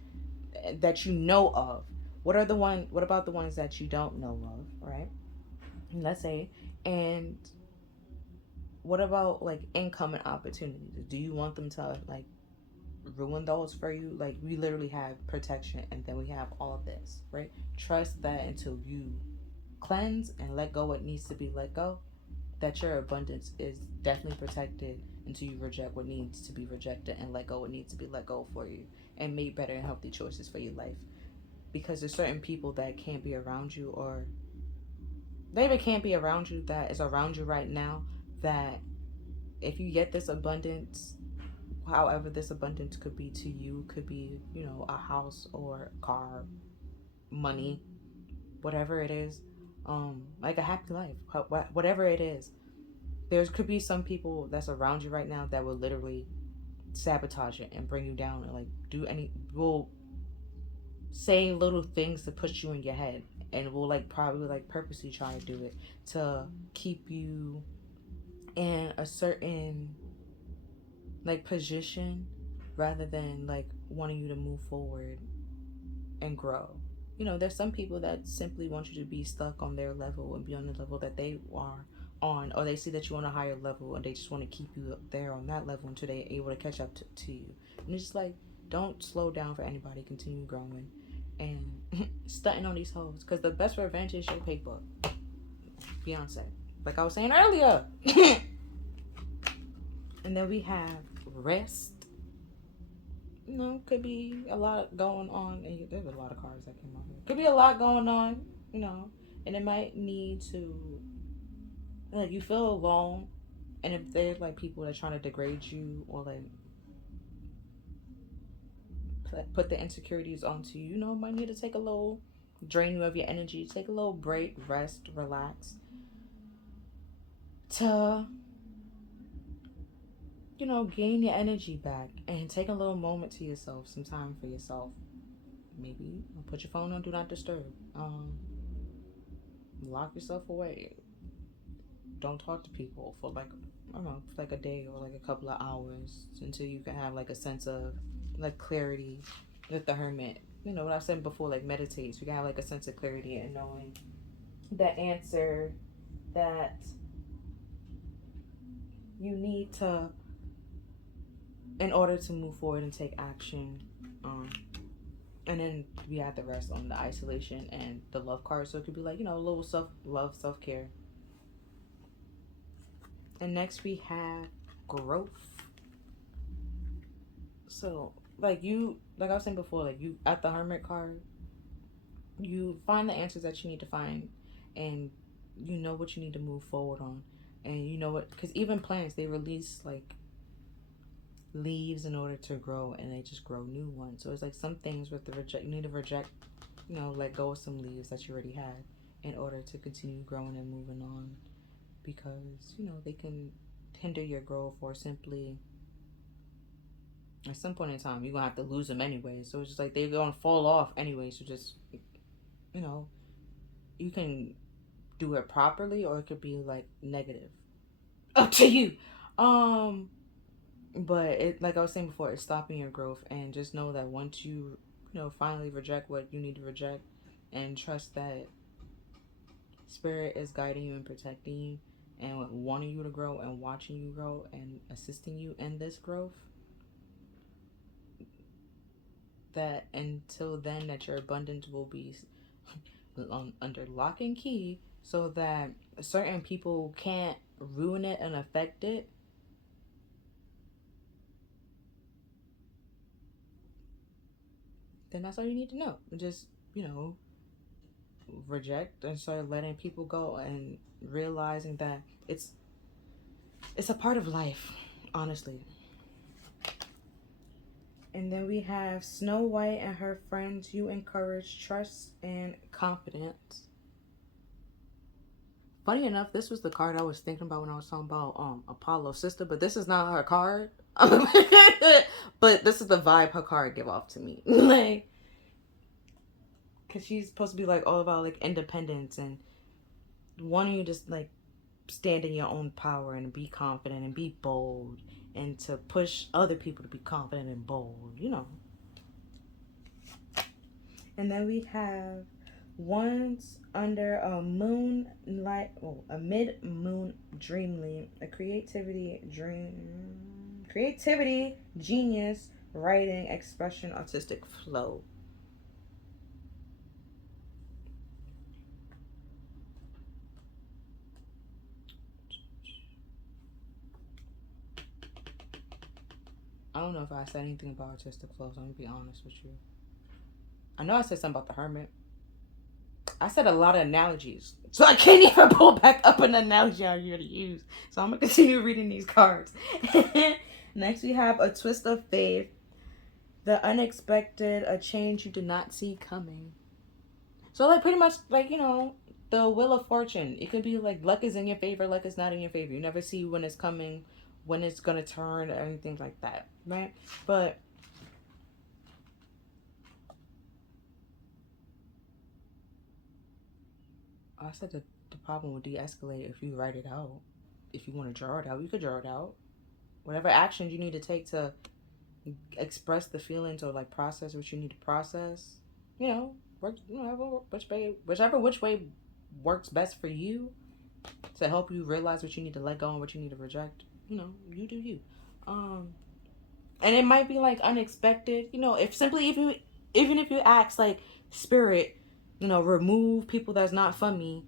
that of. What about the ones that you don't know of, right? Let's say, and what about, like, incoming opportunities? Do you want them to, like, ruin those for you? Like, we literally have protection, and then we have all of this, right? Trust that until you cleanse and let go what needs to be let go, that your abundance is definitely protected until you reject what needs to be rejected and let go what needs to be let go for you, and make better and healthy choices for your life. Because there's certain people that can't be around you, or they even can't be around you, that is around you right now, that if you get this abundance, however this abundance could be to you, could be, a house or a car, money, whatever it is, like a happy life, whatever it is, there could be some people that's around you right now that will literally sabotage it and bring you down, and, like, will say little things to put you in your head, and will, like, probably, like, purposely try to do it to keep you in a certain, like, position, rather than, like, wanting you to move forward and grow. There's some people that simply want you to be stuck on their level and be on the level that they are on, or they see that you're on a higher level and they just want to keep you up there on that level until they're able to catch up to you. And it's just like, don't slow down for anybody. Continue growing and stunting on these hoes, because the best revenge is your paper. Beyonce, like I was saying earlier. And then we have rest. Could be a lot going on. And there's a lot of cards that came out here. Could be a lot going on, and it might need to, like, you feel alone. And if there's, like, people that are trying to degrade you, or, like, put the insecurities onto you, might need to take a little, drain you of your energy, take a little break, rest, relax. to, gain your energy back and take a little moment to yourself, some time for yourself. Maybe put your phone on do not disturb. Lock yourself away. Don't talk to people for like, I don't know, for like a day or like a couple of hours until you can have like a sense of like clarity with the hermit. What I said before, like meditate. So you can have like a sense of clarity and knowing the answer that you need to in order to move forward and take action. And then we have the rest on the isolation and the love card. So it could be like, a little self-love, self-care. And next we have growth. So like I was saying before, like you at the hermit card, you find the answers that you need to find, and you know what you need to move forward on. And you know what, because even plants, they release like leaves in order to grow, and they just grow new ones. So it's like some things with the reject, you need to reject, let go of some leaves that you already had in order to continue growing and moving on, because they can hinder your growth, or simply at some point in time you're gonna have to lose them anyway. So it's just like they're gonna fall off anyway. So just you can do it properly, or it could be like negative, up to you. But it, like I was saying before, it's stopping your growth. And just know that once you finally reject what you need to reject, and trust that spirit is guiding you and protecting you and wanting you to grow and watching you grow and assisting you in this growth, that until then that your abundance will be under lock and key, so that certain people can't ruin it and affect it. Then that's all you need to know. Just reject and start letting people go, and realizing that it's a part of life, honestly. And then we have Snow White and her friends. You encourage trust and confidence. Funny enough, this was the card I was thinking about when I was talking about Apollo's sister, but this is not her card. But this is the vibe her card give off to me. Like, because she's supposed to be like all about like independence and wanting you to just like stand in your own power and be confident and be bold, and to push other people to be confident and bold. And then we have once under a moonlight, a mid-moon dreamly, a creativity, genius, writing, expression, artistic flow. I don't know if I said anything about artistic flow, so I'm gonna be honest with you. I know I said something about the hermit. I said a lot of analogies, so I can't even pull back up an analogy I already used. So I'm gonna continue reading these cards. Next, we have a twist of faith, the unexpected, a change you did not see coming. So like pretty much like the wheel of fortune. It could be like luck is in your favor, luck is not in your favor. You never see when it's coming, when it's gonna turn, or anything like that, right? But I said the problem will de-escalate if you write it out. If you want to draw it out, you could draw it out. Whatever actions you need to take to express the feelings, or like process what you need to process, work, whichever which way works best for you, to help you realize what you need to let go and what you need to reject. You do you. And it might be like unexpected. Even if you ask like spirit, remove people that's not for me,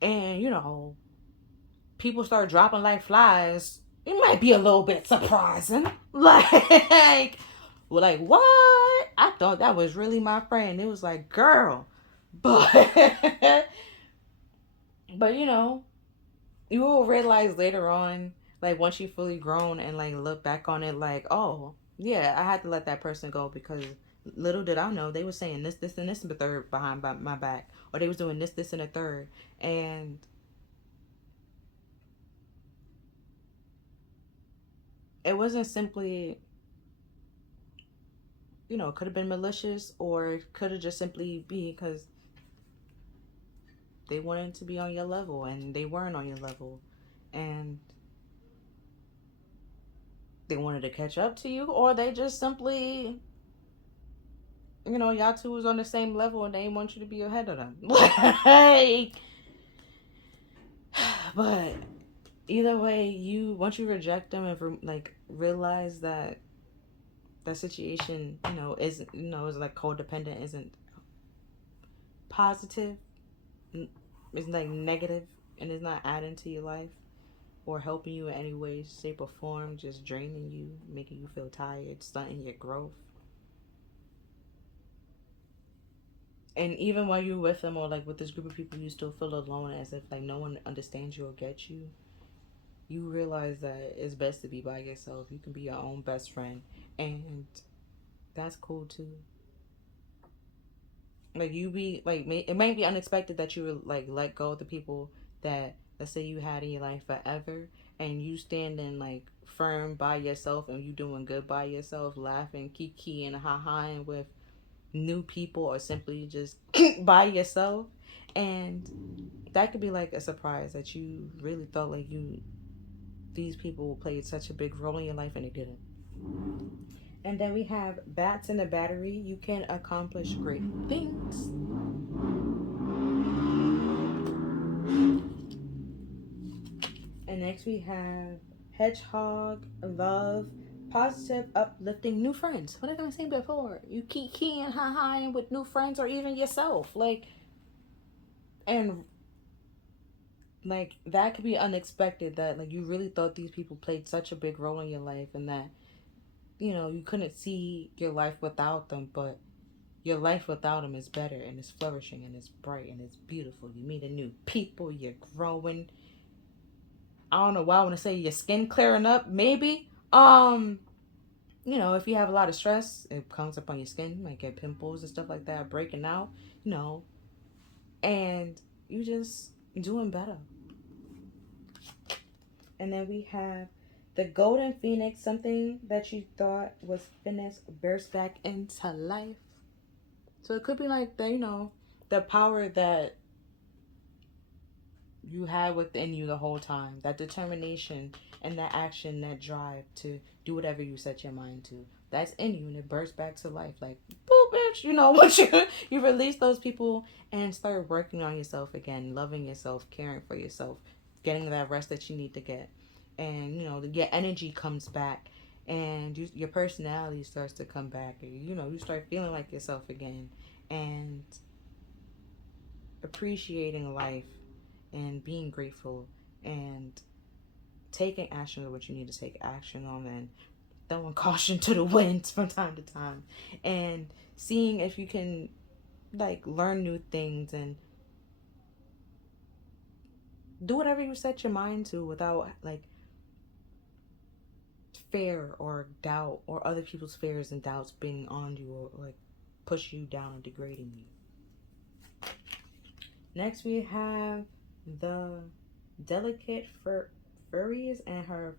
and people start dropping like flies, it might be a little bit surprising. Like, well, like what? I thought that was really my friend. It was like, girl, but but you will realize later on, like once you fully grown and like look back on it, like, oh yeah, I had to let that person go, because little did I know they were saying this, and this, and the third behind my back, or they was doing this, and the third, and it wasn't simply, it could have been malicious, or it could have just simply be because they wanted to be on your level and they weren't on your level, and they wanted to catch up to you, or they just simply, y'all two was on the same level and they didn't want you to be ahead of them. Like, but either way, once you reject them and like realize that that situation, isn't, is like codependent, isn't positive, is like negative, and is not adding to your life or helping you in any way, shape, or form, just draining you, making you feel tired, stunting your growth. And even while you're with them or like with this group of people, you still feel alone, as if like no one understands you or gets you. You realize that it's best to be by yourself. You can be your own best friend, and that's cool too. Like, you be like, it might be unexpected that you would like let go of the people that, let's say, you had in your life forever, and you standing like firm by yourself, and you doing good by yourself, laughing, kiki and ha-haing with new people, or simply just by yourself. And that could be like a surprise that you really felt like these people played such a big role in your life, and they didn't. And then we have bats in the battery. You can accomplish great things. And next we have hedgehog, love, positive, uplifting, new friends. What did I say before? You keep keying ha with new friends, or even yourself. Like, and like that could be unexpected, that like you really thought these people played such a big role in your life, and that you couldn't see your life without them, but your life without them is better, and it's flourishing, and it's bright, and it's beautiful. You meet a new people, you're growing. I don't know why I want to say your skin clearing up, maybe. If you have a lot of stress, it comes up on your skin. You might get pimples and stuff like that, breaking out, and you just doing better. And then we have the golden phoenix, something that you thought was finished bursts back into life. So it could be like the power that you had within you the whole time, that determination and that action, that drive to do whatever you set your mind to. That's in you, and it bursts back to life. Like, boo, bitch. Once you release those people and start working on yourself again, loving yourself, caring for yourself, getting that rest that you need to get, and your energy comes back, and your personality starts to come back, and you start feeling like yourself again, and appreciating life, and being grateful, and taking action on what you need to take action on, and throwing caution to the winds from time to time, and seeing if you can like learn new things and do whatever you set your mind to without like fear or doubt, or other people's fears and doubts being on you, or like push you down and degrading you. Next we have the delicate furries and her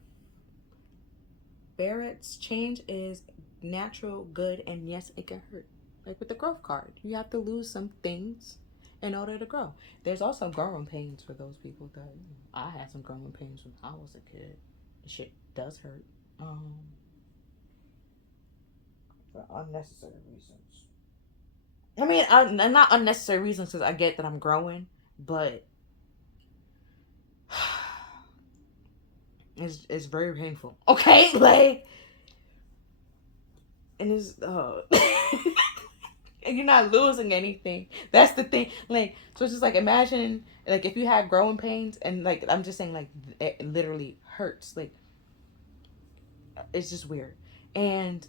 ferrets. Change is natural, good, and yes, it can hurt. Like with the growth card, you have to lose some things in order to grow. There's also growing pains for those people that I had some growing pains when I was a kid. The shit does hurt. For unnecessary reasons. I mean, not unnecessary reasons, because I get that I'm growing, but it's very painful. Okay, like, and it's and you're not losing anything. That's the thing. Like, so it's just like, imagine like if you had growing pains, and like I'm just saying, like, it literally hurts. Like, it's just weird. And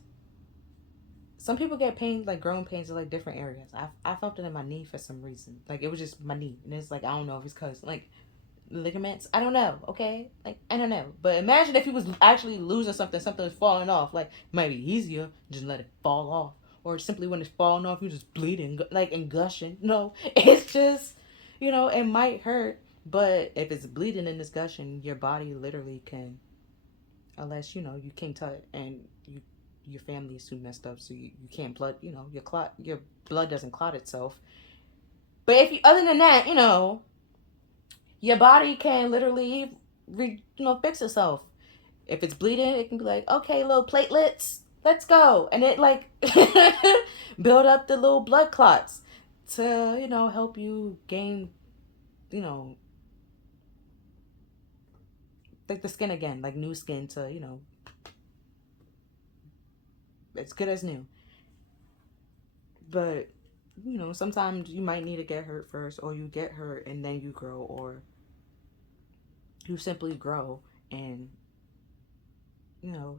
some people get pains, like growing pains in like different areas. I felt it in my knee for some reason. Like, it was just my knee, and it's like, I don't know if it's cause like ligaments. I don't know. Okay, like, I don't know. But imagine if he was actually losing something was falling off. Like, it might be easier just let it fall off, or simply when it's falling off, you just bleeding like and gushing. No, it's just it might hurt, but if it's bleeding and it's gushing, your body literally can unless you came to and your family is too messed up, so you can't blood. Your blood doesn't clot itself. But if you, other than that, your body can literally fix itself. If it's bleeding, it can be like, okay, little platelets, let's go, and it like build up the little blood clots to help you gain you know like the skin again, like new skin to as good as new. But sometimes you might need to get hurt first, or you get hurt and then you grow, or you simply grow, and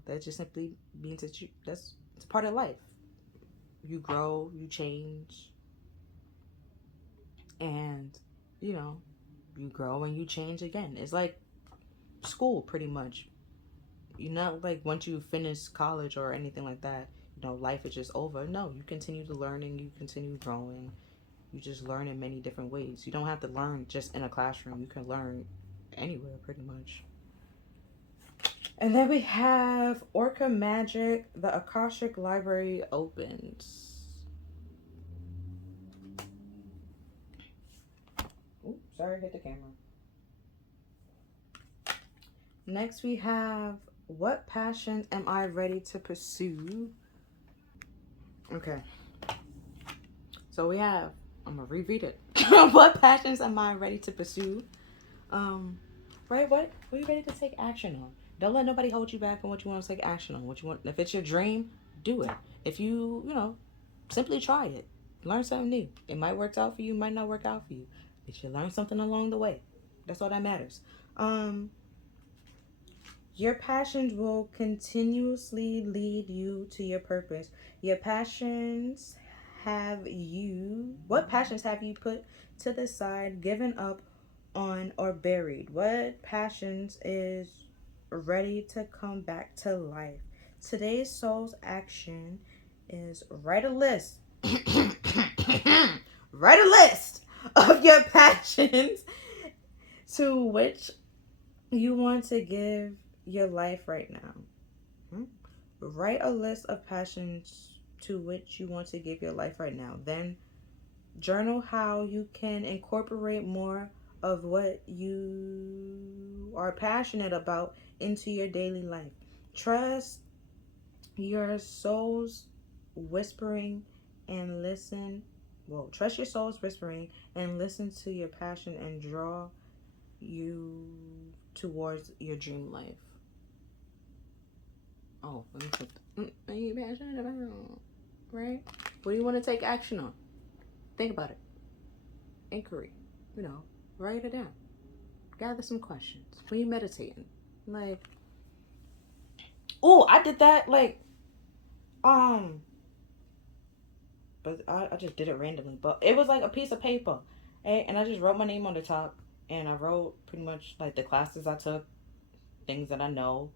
that just simply means that that's it's part of life. You grow, you change, and you know you grow and you change again. It's like school, pretty much. You're not like, once you finish college or anything like that, life is just over. No, you continue to learning, you continue growing. You just learn in many different ways. You don't have to learn just in a classroom. You can learn anywhere, pretty much. And then we have Orca Magic. The Akashic Library opens. Ooh, sorry, hit the camera. Next we have, what passions am I ready to pursue? Okay. So we have, I'm gonna reread it. What passions am I ready to pursue? Right? What are you ready to take action on? Don't let nobody hold you back on what you want to take action on. What you want, if it's your dream, do it. If simply try it. Learn something new. It might work out for you, might not work out for you. But you learn something along the way. That's all that matters. Your passions will continuously lead you to your purpose. Your passions what passions have you put to the side, given up on, or buried? What passions is ready to come back to life? Today's soul's action is write a list. Write a list of your passions to which you want to give your life right now. Write a list of passions to which you want to give your life right now. Then journal how you can incorporate more of what you are passionate about into your daily life. Trust your soul's whispering and listen. Well, trust your soul's whispering and listen to your passion and draw you towards your dream life. Oh, let me put. Are you passionate about? Right? What do you want to take action on? Think about it. Inquiry. Write it down. Gather some questions. When you're meditating, like, oh, I did that. Like, but I just did it randomly. But it was like a piece of paper, and I just wrote my name on the top, and I wrote pretty much like the classes I took, things that I know.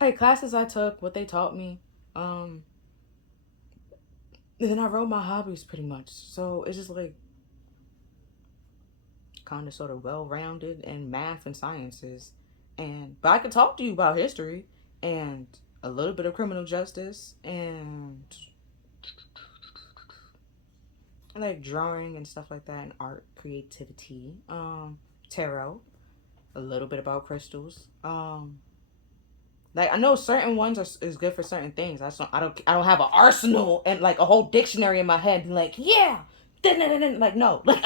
Like classes I took, what they taught me. And then I wrote my hobbies pretty much. So it's just like kind of sort of well-rounded in math and sciences. But I could talk to you about history and a little bit of criminal justice and like drawing and stuff like that, and art, creativity, tarot, a little bit about crystals. Like, I know certain ones is good for certain things. I don't have an arsenal and like a whole dictionary in my head. Like, yeah, like, no, like,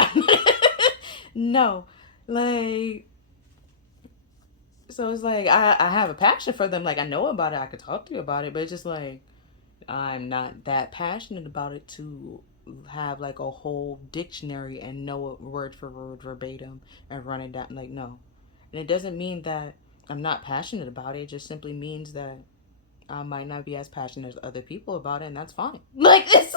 no, like. So it's like I have a passion for them. Like, I know about it. I could talk to you about it, but it's just like I'm not that passionate about it to have like a whole dictionary and know it word for word verbatim and run it down. Like, no, and it doesn't mean that I'm not passionate about it. It just simply means that I might not be as passionate as other people about it, and that's fine. Like, this,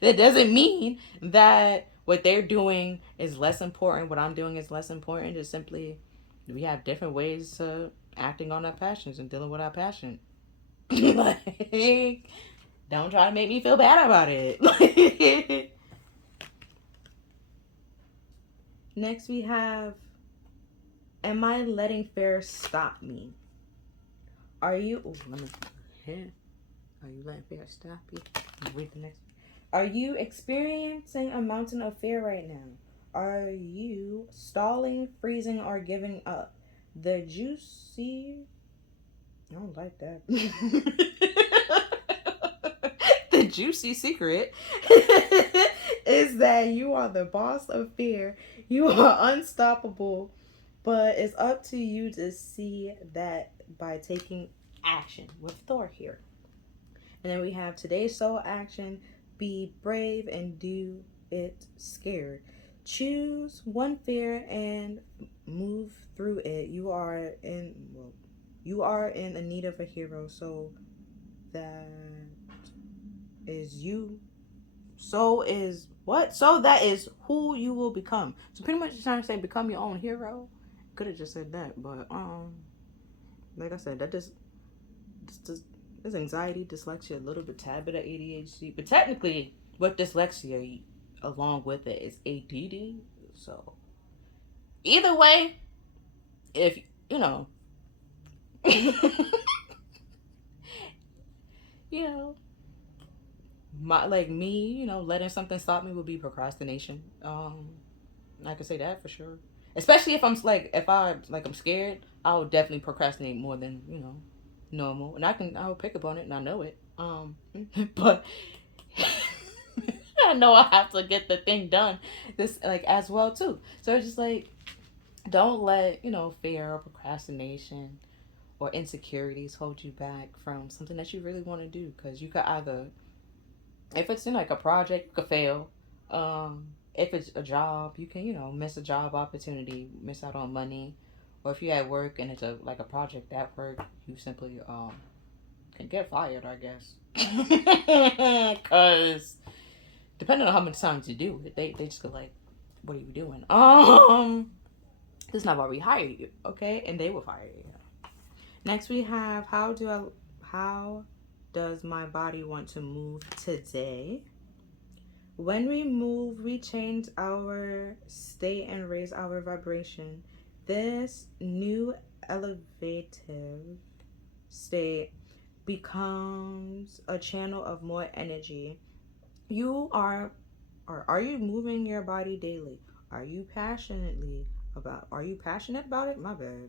that doesn't mean that what they're doing is less important. What I'm doing is less important. Just simply, we have different ways to acting on our passions and dealing with our passion. Like, don't try to make me feel bad about it. Next, we have Am I letting fear stop me? Are you... Oh, let me... Here. Are you letting fear stop you? Read the next. Are you experiencing a mountain of fear right now? Are you stalling, freezing, or giving up? The juicy... I don't like that. The juicy secret is that you are the boss of fear. You are unstoppable. But it's up to you to see that by taking action with Thor here. And then we have today's soul action. Be brave and do it scared. Choose one fear and move through it. You are in the need of a hero. So that is you. So is what? So that is who you will become. So pretty much trying to say become your own hero. Could have just said that, but like I said, that just there's anxiety, dyslexia, a little bit, tad bit of ADHD, but technically, with dyslexia, along with it is ADD. So either way, if you know, you know, my like me, letting something stop me would be procrastination. I could say that for sure. Especially if I'm I'm scared, I would definitely procrastinate more than normal, and I'll pick up on it, and I know it. But I know I have to get the thing done, this like as well too. So it's just like, don't let fear or procrastination or insecurities hold you back from something that you really want to do, because you could either, if it's in like a project, you could fail. If it's a job, you can miss a job opportunity, miss out on money, or if you're at work and it's a project at work, you simply can get fired, I guess. Because depending on how many times you do it, they just go like, what are you doing? This is not why we hire you, okay? And they will fire you. Next we have, how does my body want to move today? When we move, we change our state and raise our vibration. This new elevative state becomes a channel of more energy. Are you moving your body daily? Are you passionate about it? My bad.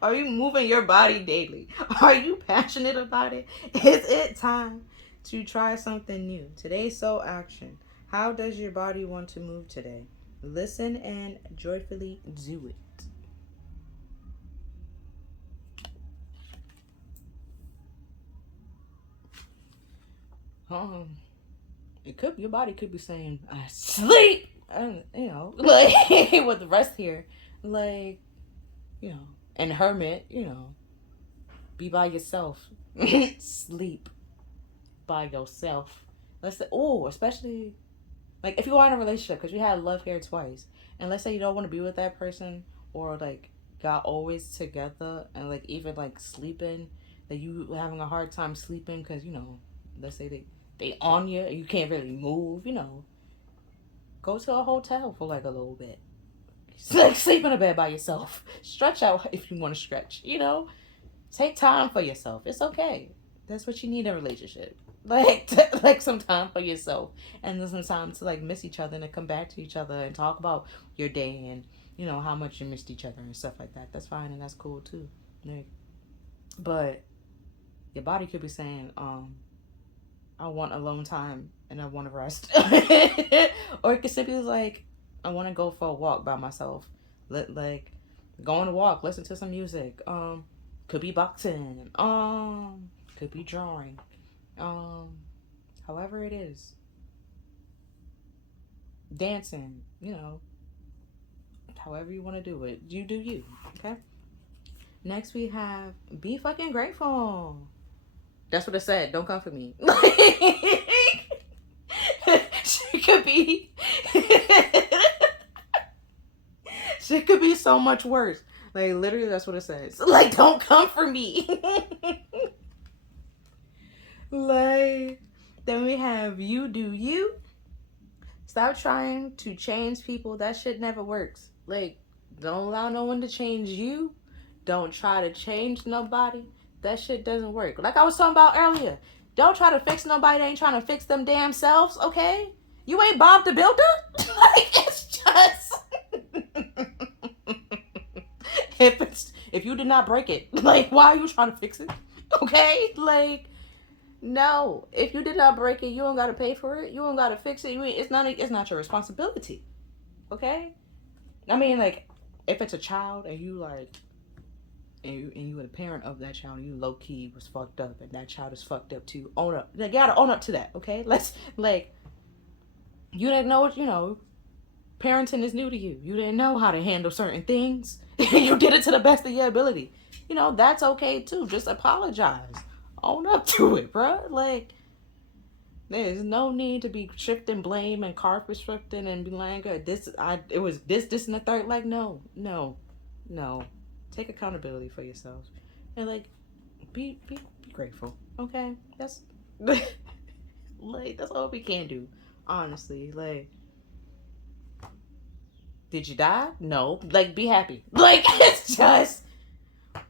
Are you moving your body daily? Are you passionate about it? Is it time to try something new? Today's soul action. How does your body want to move today? Listen and joyfully do it. Your body could be saying, I sleep, and like with the rest here, like, and hermit, be by yourself, sleep by yourself. Let's say, especially like if you are in a relationship, because we had love here twice, and let's say you don't want to be with that person, or like y'all always together, and like even like sleeping, that you having a hard time sleeping because let's say they on you and you can't really move, go to a hotel for like a little bit. Like sleep in a bed by yourself. Stretch out if you want to stretch. Take time for yourself. It's okay. That's what you need in a relationship. Like some time for yourself, and then some time to like miss each other and to come back to each other and talk about your day and how much you missed each other and stuff like that. That's fine and that's cool too. Like, but your body could be saying, I want alone time and I want to rest. Or it could simply be like, I want to go for a walk by myself. Like, go on a walk, listen to some music. Could be boxing. Could be drawing. However it is. Dancing, however you want to do it. You do you, okay? Next we have, be fucking grateful. That's what it said. Don't come for me. She could be. She could be so much worse. Like literally, that's what it says. Like, don't come for me. Like, then we have, you do you. Stop trying to change people. That shit never works. Like, Don't allow no one to change you. Don't try to change nobody. That shit doesn't work. Like I was talking about earlier. Don't try to fix nobody that ain't trying to fix them damn selves, okay? You ain't Bob the Builder? Like, it's just... if you did not break it, like, why are you trying to fix it? Okay? Like, no. If you did not break it, you don't gotta pay for it. You don't gotta fix it. It's not your responsibility. Okay? I mean, like, if it's a child and you like and you were the parent of that child and you low key was fucked up and that child is fucked up too, own up. You gotta own up to that, okay? Let's like you didn't know what parenting is new to you. You didn't know how to handle certain things. You did it to the best of your ability. That's okay too. Just apologize. Own up to it, bro. Like, there's no need to be shifting blame and carpet shifting and be like, it was this, and the third. Like, no. Take accountability for yourself. And, like, be grateful, okay? That's, like, that's all we can do, honestly. Like, did you die? No. Like, be happy. Like, it's just,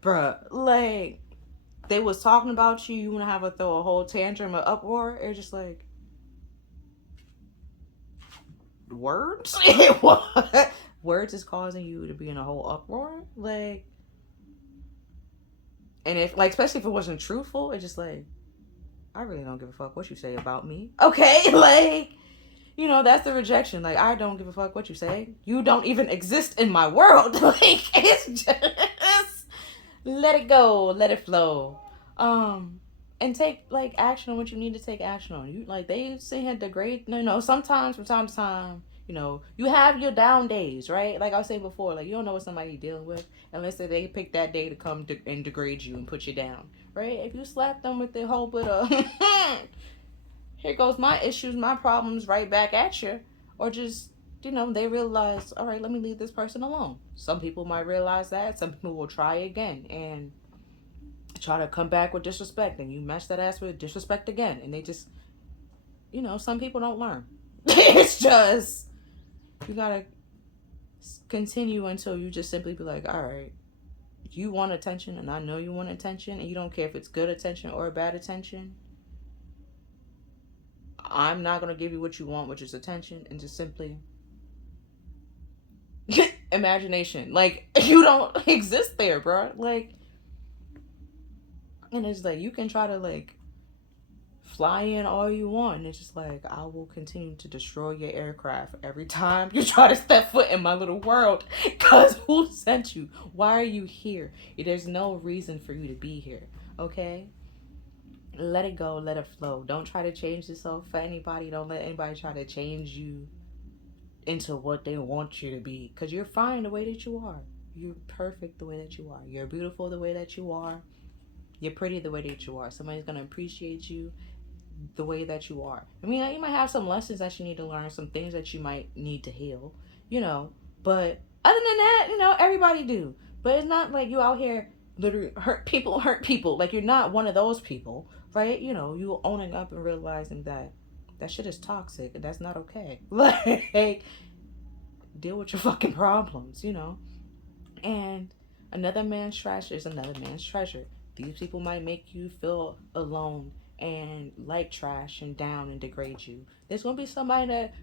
bruh, like, they was talking about you, you want to have a throw a whole tantrum or uproar. It's just like, words? What? Words is causing you to be in a whole uproar? Like, and if, like, especially if it wasn't truthful, it's just like, I really don't give a fuck what you say about me. Okay? Like, that's the rejection. Like, I don't give a fuck what you say. You don't even exist in my world. Like, it's just, let it go. Let it flow. And take, like, action on what you need to take action on. You, like, they sit here degrade, sometimes, from time to time, you have your down days, right? Like I was saying before, like, you don't know what somebody dealing with unless they pick that day to come and degrade you and put you down, right? If you slap them with the whole bit of, here goes my issues, my problems right back at you, or just, they realize, all right, let me leave this person alone. Some people might realize that. Some people will try again and try to come back with disrespect, and you match that ass with disrespect again, and they just, some people don't learn. It's just, you gotta continue until you just simply be like, all right, you want attention, and I know you want attention, and you don't care if it's good attention or bad attention. I'm not gonna give you what you want, which is attention, and just simply imagination. Like, you don't exist there, bro. Like, and it's like, you can try to, like, fly in all you want, and it's just like, I will continue to destroy your aircraft every time you try to step foot in my little world. Because who sent you? Why are you here? There's no reason for you to be here, okay? Let it go. Let it flow. Don't try to change yourself for anybody. Don't let anybody try to change you into what they want you to be. Because you're fine the way that you are. You're perfect the way that you are. You're beautiful the way that you are. You're pretty the way that you are. Somebody's going to appreciate you the way that you are. I mean, you might have some lessons that you need to learn, some things that you might need to heal, But other than that, everybody do. But it's not like you out here literally hurt people. Like, you're not one of those people, right? You owning up and realizing that shit is toxic and that's not okay. Like, deal with your fucking problems, And another man's trash is another man's treasure. These people might make you feel alone and like trash and down and degrade you. There's going to be somebody that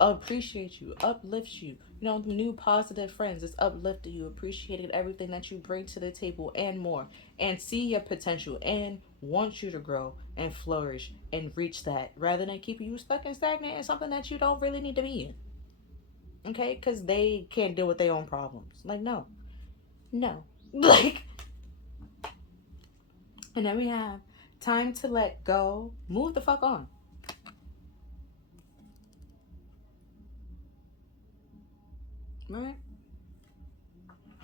appreciates you, uplifts you. New positive friends that's uplifted you, appreciated everything that you bring to the table and more. And see your potential and want you to grow and flourish and reach that, rather than keeping you stuck and stagnant in something that you don't really need to be in. Okay? Because they can't deal with their own problems. Like, no. Like, and then we have time to let go. Move the fuck on. Right?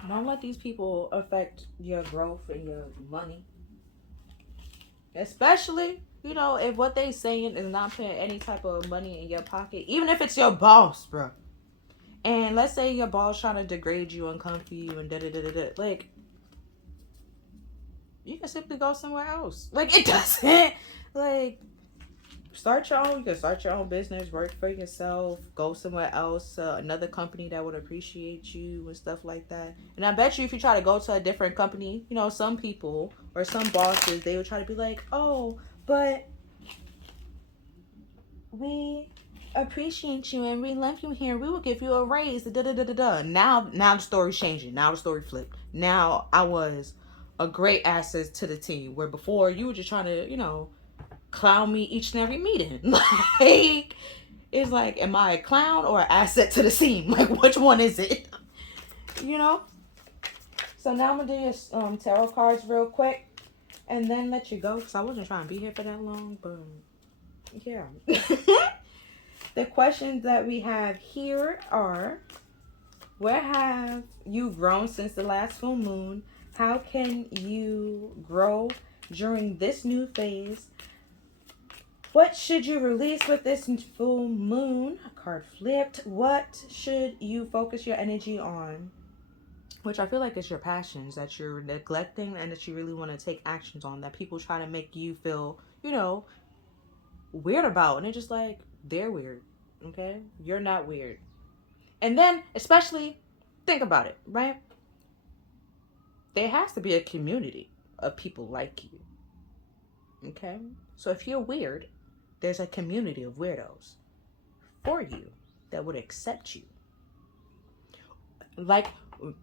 Don't let these people affect your growth and your money. Especially, if what they saying is not putting any type of money in your pocket. Even if it's your boss, bro. And let's say your boss trying to degrade you and comfy you and da-da-da-da-da. Like, you can simply go somewhere else. Like, it doesn't, like, Start your own. You can start your own business, work for yourself, go somewhere else, another company that would appreciate you and stuff like that. And I bet you, if you try to go to a different company, you know, some people or some bosses, they would try to be like, "Oh, but we appreciate you and we love you here. We will give you a raise." Da da da da da. Now the story's changing. Now the story flipped. Now I was a great asset to the team, where before you were just trying to, you know, clown me each and every meeting. Like, it's like, am I a clown or an asset to the team? Like, which one is it? You know? So now I'm gonna do your tarot cards real quick and then let you go, because I wasn't trying to be here for that long, but yeah. The questions that we have here are: where have you grown since the last full moon? How can you grow during this new phase? What should you release with this full moon? A card flipped. What should you focus your energy on? Which I feel like is your passions that you're neglecting and that you really want to take actions on, that people try to make you feel, you know, weird about. And it's just like, they're weird. Okay? You're not weird. And then, especially, think about it, right? There has to be a community of people like you. Okay? So if you're weird, there's a community of weirdos for you that would accept you. Like,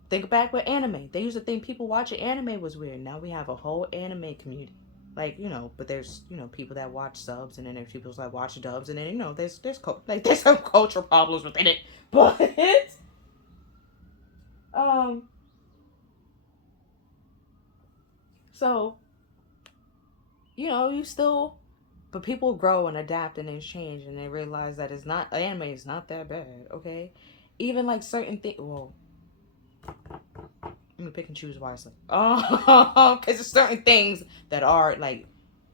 think back with anime. They used to think people watching anime was weird. Now we have a whole anime community. Like, you know, but there's, you know, people that watch subs, and then there's people that watch dubs, and then, you know, there's there's some cultural problems within it. But um so, you know, you still, but people grow and adapt and they change, and they realize that it's not, anime is not that bad, okay? Even like certain things, well, I'm gonna pick and choose wisely. Because there's certain things that are like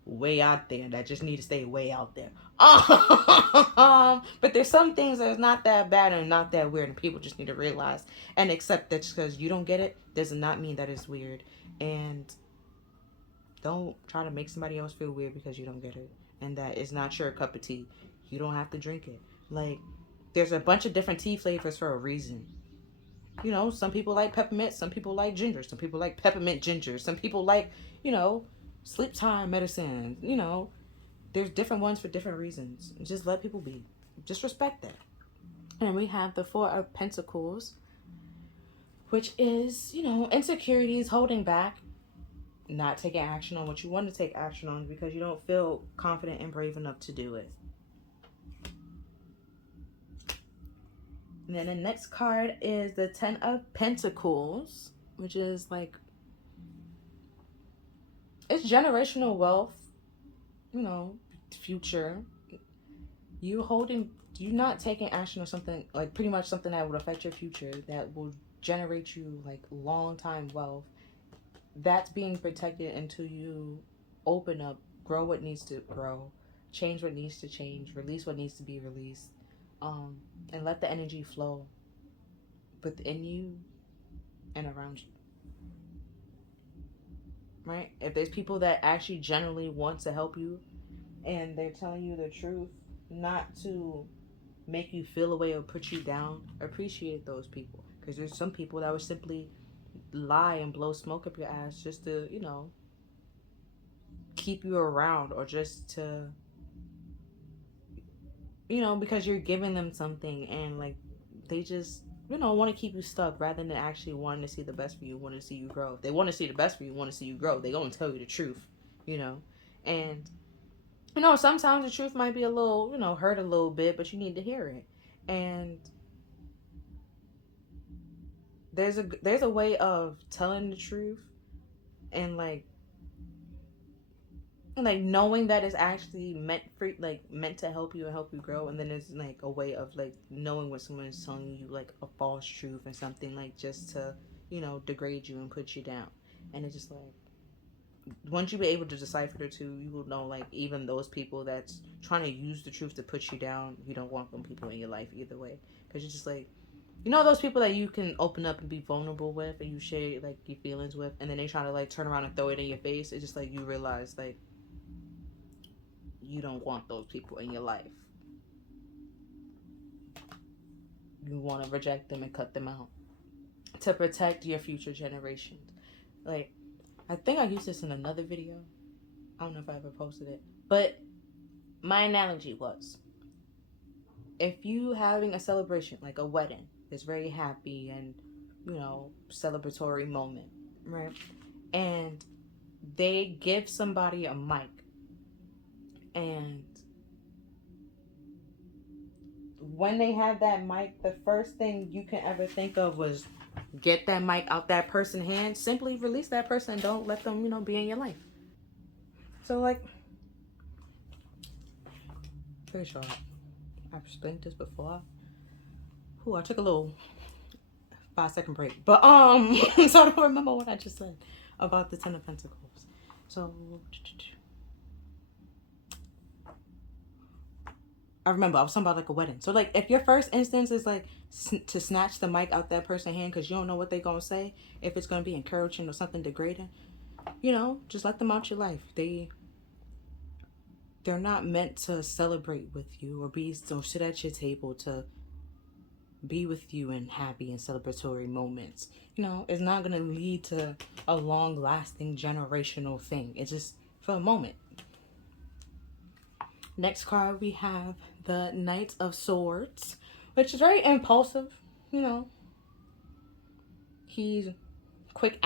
way out there that just need to stay way out there. But there's some things that's not that bad and not that weird, and people just need to realize and accept that just because you don't get it does not mean that it's weird. And don't try to make somebody else feel weird because you don't get it, and that is not your cup of tea. You don't have to drink it. Like, there's a bunch of different tea flavors for a reason. You know, some people like peppermint, some people like ginger, some people like peppermint ginger, some people like, you know, sleep time medicine. You know, there's different ones for different reasons. Just let people be. Just respect that. And we have the Four of Pentacles, which is, you know, insecurities, holding back, not taking action on what you want to take action on because you don't feel confident and brave enough to do it. And then the next card is the Ten of Pentacles, which is like, it's generational wealth, you know, future. You not taking action on something, like pretty much something that would affect your future, that will generate you like long time wealth. That's being protected until you open up, grow what needs to grow, change what needs to change, release what needs to be released, and let the energy flow within you and around you. Right? If there's people that actually genuinely want to help you and they're telling you the truth, not to make you feel away or put you down, appreciate those people. Because there's some people that would simply lie and blow smoke up your ass just to, you know, keep you around, or just to, you know, because you're giving them something, and like they just, you know, want to keep you stuck rather than actually wanting to see the best for you, want to see you grow. If they want to see the best for you, want to see you grow, they gonna tell you the truth, you know. And you know, sometimes the truth might be a little, you know, hurt a little bit, but you need to hear it. And there's a way of telling the truth, and like knowing that it's actually meant for, like meant to help you and help you grow. And then there's like a way of like knowing when someone is telling you like a false truth or something, like just to, you know, degrade you and put you down. And it's just like, once you be able to decipher the two, you will know, like, even those people that's trying to use the truth to put you down, you don't want them people in your life either way. Because you're just like, you know, those people that you can open up and be vulnerable with and you share like your feelings with, and then they try to like turn around and throw it in your face. It's just like you realize, like, you don't want those people in your life. You want to reject them and cut them out to protect your future generations. Like, I think I used this in another video. I don't know if I ever posted it. But my analogy was, if you having a celebration, like a wedding, it's very happy and, celebratory moment, right? And they give somebody a mic, and when they have that mic, the first thing you can ever think of was get that mic out that person's hand. Simply release that person and don't let them, be in your life. So, like, pretty sure I've explained this before. I took a little 5-second break. But, so I don't remember what I just said about the Ten of Pentacles. So, I remember I was talking about like a wedding. So, like, if your first instance is like to snatch the mic out that person's hand because you don't know what they're going to say, if it's going to be encouraging or something degrading, just let them out your life. They're not meant to celebrate with you or sit at your table to be with you in happy and celebratory moments. It's not going to lead to a long-lasting generational thing. It's just for a moment. Next card, we have the Knight of Swords, which is very impulsive. He's swift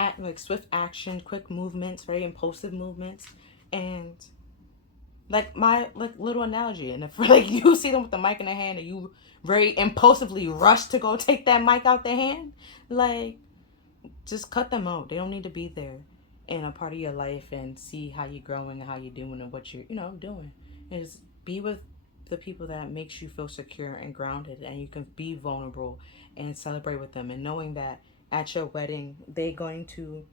action, quick movements, very impulsive movements, and like my little analogy. And if you see them with the mic in their hand and you very impulsively rush to go take that mic out their hand, just cut them out. They don't need to be there in a part of your life and see how you're growing and how you're doing and what you're doing. Is be with the people that makes you feel secure and grounded, and you can be vulnerable and celebrate with them, and knowing that at your wedding they're going to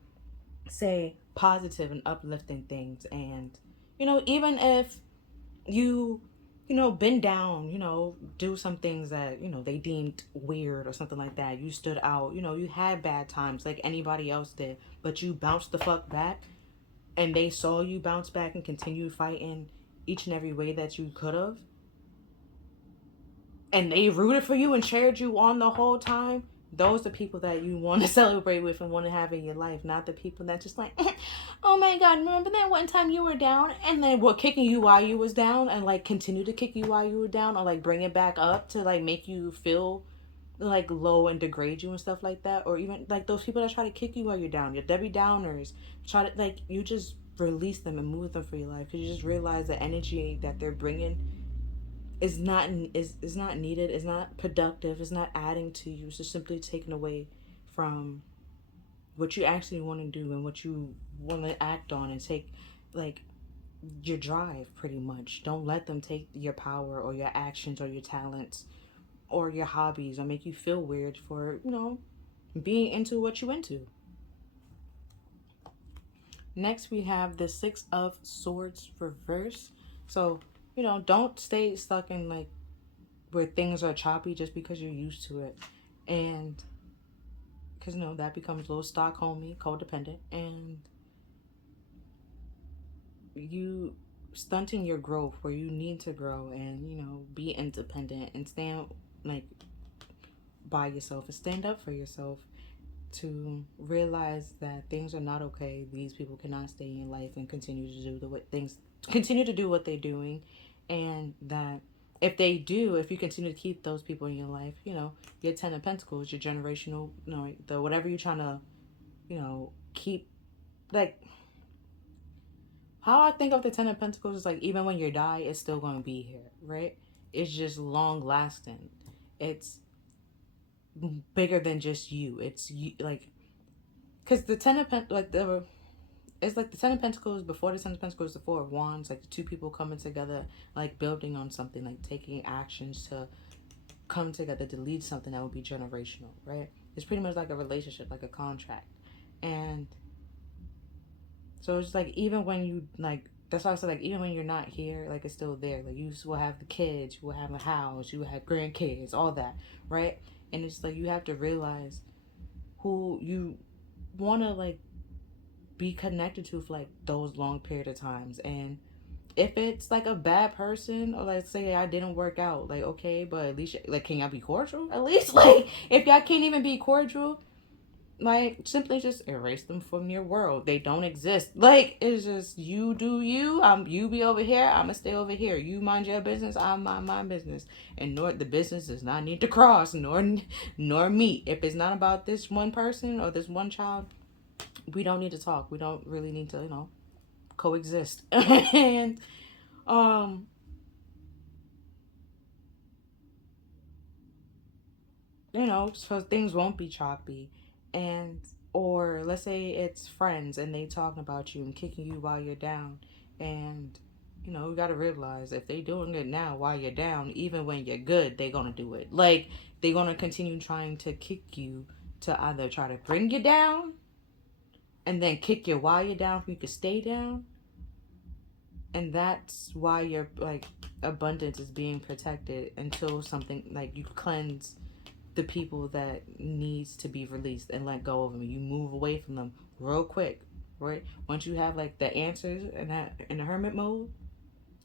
say positive and uplifting things. And even if you been down, do some things that they deemed weird or something like that, you stood out, you had bad times like anybody else did, but you bounced the fuck back, and they saw you bounce back and continue fighting each and every way that you could have, and they rooted for you and cheered you on the whole time. Those are the people that you want to celebrate with and want to have in your life, not the people that just like, oh my god, remember that one time you were down, and then were kicking you while you was down, and like continue to kick you while you were down, or like bring it back up to like make you feel like low and degrade you and stuff like that. Or even like those people that try to kick you while you're down, your Debbie Downers, try to you just release them and move them for your life, because you just realize the energy that they're bringing is not needed, is not productive, is not adding to you. It's just simply taken away from what you actually want to do and what you want to act on, and take your drive, pretty much. Don't let them take your power or your actions or your talents or your hobbies or make you feel weird for being into what you into. Next, we have the Six of Swords reverse. So don't stay stuck in where things are choppy just because you're used to it, and because that becomes a little Stockholmy, codependent, and you stunting your growth where you need to grow and be independent and stand by yourself and stand up for yourself, to realize that things are not okay. These people cannot stay in life and continue to do what they're doing, and that if you continue to keep those people in your life, your Ten of Pentacles, your generational, the whatever you're trying to, keep, how I think of the Ten of Pentacles is even when you die, it's still going to be here, right? It's just long lasting. It's bigger than just you. It's you, because the Ten of Pentacles, it's like the Ten of Pentacles. Before the Ten of Pentacles, the Four of Wands, the two people coming together, building on something, taking actions to come together to lead something that would be generational, right? It's pretty much like a relationship, like a contract. And so it's even when you that's why I said even when you're not here, it's still there. You will have the kids, you will have a house, you will have grandkids, all that, right? And it's you have to realize who you want to be connected to for those long period of times, and if it's like a bad person, or let's say I didn't work out, like, okay, but at least, like, can y'all be cordial? At least, like, if y'all can't even be cordial, like, simply just erase them from your world. They don't exist. Like, it's just you do you. You be over here. I'ma stay over here. You mind your business. I mind my business. And nor the business does not need to cross, nor meet. If it's not about this one person or this one child, we don't need to talk. We don't really need to, coexist. And um, so things won't be choppy. And or let's say it's friends and they talking about you and kicking you while you're down. And you got to realize if they doing it now while you're down, even when you're good, they gonna do it. Like, they gonna continue trying to kick you, to either try to bring you down and then kick you while you're down so you can stay down. And that's why your, like, abundance is being protected until something, like, you cleanse the people that needs to be released and let go of them. You move away from them real quick, right? Once you have, like, the answers in the hermit mode,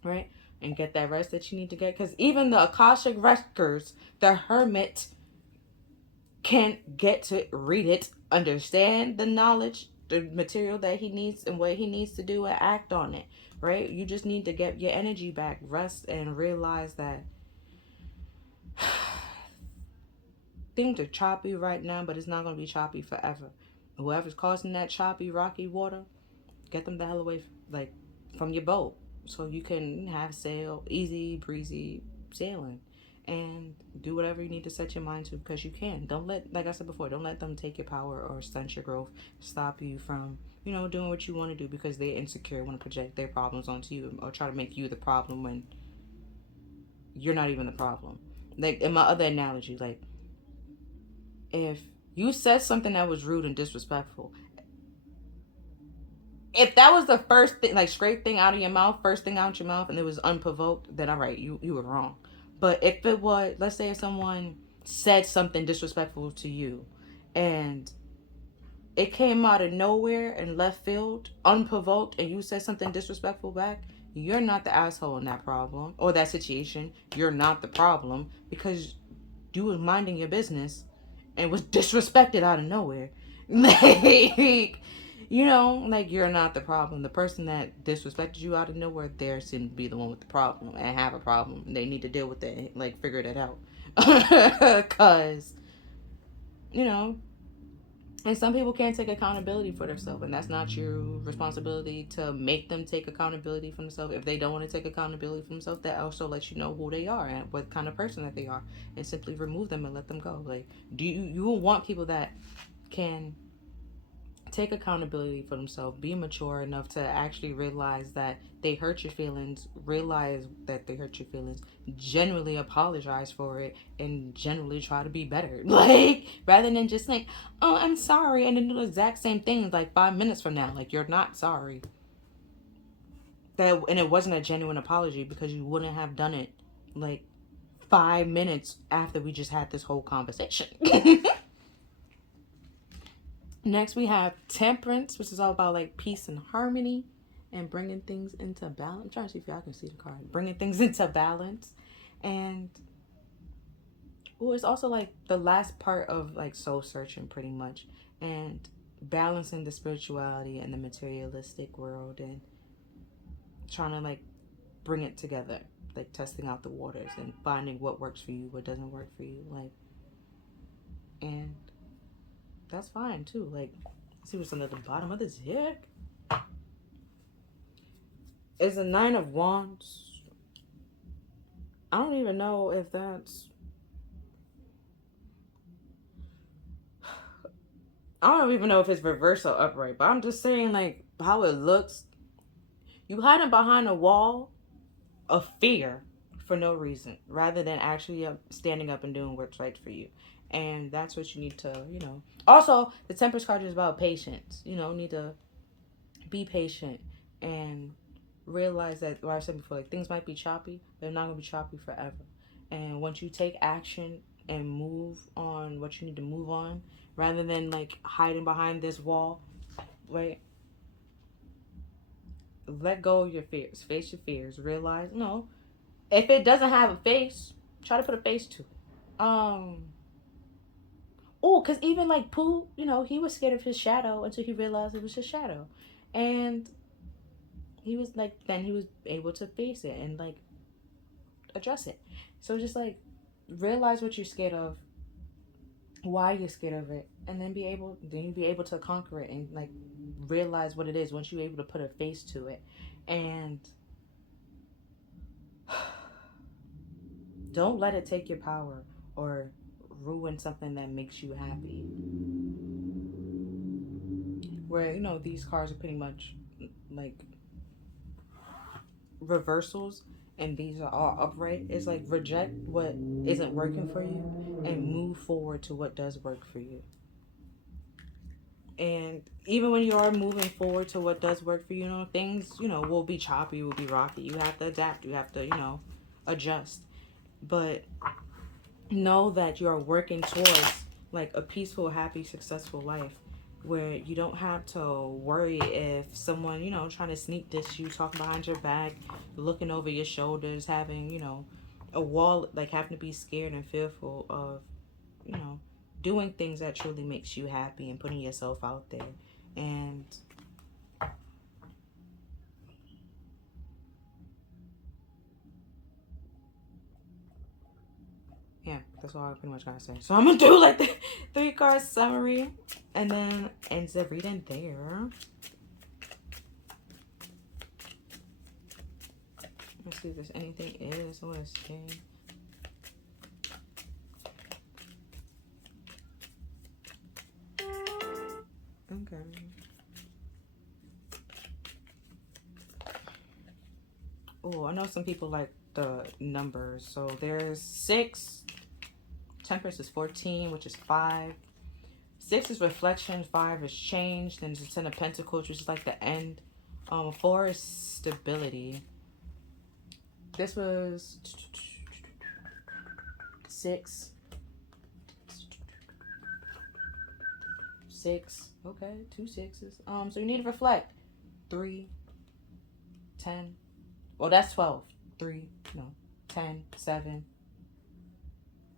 right, and get that rest that you need to get, because even the Akashic records, the hermit can't get to read it, understand the knowledge, the material that he needs, and what he needs to do and act on it, right? You just need to get your energy back, rest, and realize that things are choppy right now, but it's not going to be choppy forever. Whoever's causing that choppy, rocky water, get them the hell away, like, from your boat, so you can have easy breezy sailing, and do whatever you need to set your mind to, because you can. Don't let, like I said before, don't let them take your power or stunt your growth, stop you from doing what you want to do, because they're insecure, want to project their problems onto you, or try to make you the problem when you're not even the problem. Like, in my other analogy, like, if you said something that was rude and disrespectful, if that was the first thing, like, straight thing out of your mouth, first thing out your mouth, and it was unprovoked, then all right, you were wrong. But if it was, let's say if someone said something disrespectful to you, and it came out of nowhere and left field, unprovoked, and you said something disrespectful back, you're not the asshole in that problem or that situation. You're not the problem, because you was minding your business and was disrespected out of nowhere. Like, like, you're not the problem. The person that disrespected you out of nowhere, they seem to be the one with the problem and have a problem. They need to deal with it, like, figure it out. Because, you know, and some people can't take accountability for themselves, and that's not your responsibility to make them take accountability for themselves. If they don't want to take accountability for themselves, that also lets you know who they are and what kind of person that they are, and simply remove them and let them go. Like, do you will want people that can take accountability for themselves, be mature enough to actually realize that they hurt your feelings, realize that they hurt your feelings, genuinely apologize for it, and generally try to be better. Like, rather than just like, oh, I'm sorry, and then do the exact same thing like 5 minutes from now. Like, you're not sorry. And it wasn't a genuine apology, because you wouldn't have done it like 5 minutes after we just had this whole conversation. Next, we have Temperance, which is all about, like, peace and harmony and bringing things into balance. I'm trying to see if y'all can see the card. Bringing things into balance. And, it's also, like, the last part of, like, soul searching, pretty much. And balancing the spirituality and the materialistic world, and trying to, like, bring it together. Like, testing out the waters and finding what works for you, what doesn't work for you. Like, and that's fine too. Like, let's see what's under the bottom of this deck. It's a 9 of Wands. I don't even know if that's, I don't even know if it's reverse or upright, but I'm just saying, like, how it looks. You hiding behind a wall of fear for no reason, rather than actually standing up and doing what's right for you. And that's what you need to, Also, the Temperance card is about patience. Need to be patient and realize that, what I said before, like, things might be choppy, but they're not going to be choppy forever. And once you take action and move on what you need to move on, rather than, like, hiding behind this wall, right? let go of your fears. Face your fears. Realize, no. If it doesn't have a face, try to put a face to it. Oh, because even like Pooh, he was scared of his shadow until he realized it was his shadow. And he was like, then he was able to face it and like address it. So just like realize what you're scared of, why you're scared of it, and then you'll be able to conquer it and like realize what it is once you're able to put a face to it. And don't let it take your power or ruin something that makes you happy. Where these cards are pretty much like reversals, and these are all upright. It's like reject what isn't working for you and move forward to what does work for you. And even when you are moving forward to what does work for you, things will be choppy, will be rocky. You have to adapt, you have to adjust, but know that you are working towards like a peaceful, happy, successful life where you don't have to worry if someone trying to sneak diss you, talking behind your back, looking over your shoulders, having a wall, like having to be scared and fearful of you know doing things that truly makes you happy and putting yourself out there. And yeah, that's all I pretty much gotta say. So I'm gonna do like the 3 card summary and then end the reading there. Let's see if there's anything else I want to say. Okay. Oh, I know some people like the numbers. So there's 6. Temperance is 14, which is 5. 6 is reflection. 5 is change. Then there's 10 of Pentacles, which is like the end. 4 is stability. This was 6. 6. Okay, 2 6s. So you need to reflect. 3, 10. Well, that's 12. 3, no, 10, 7,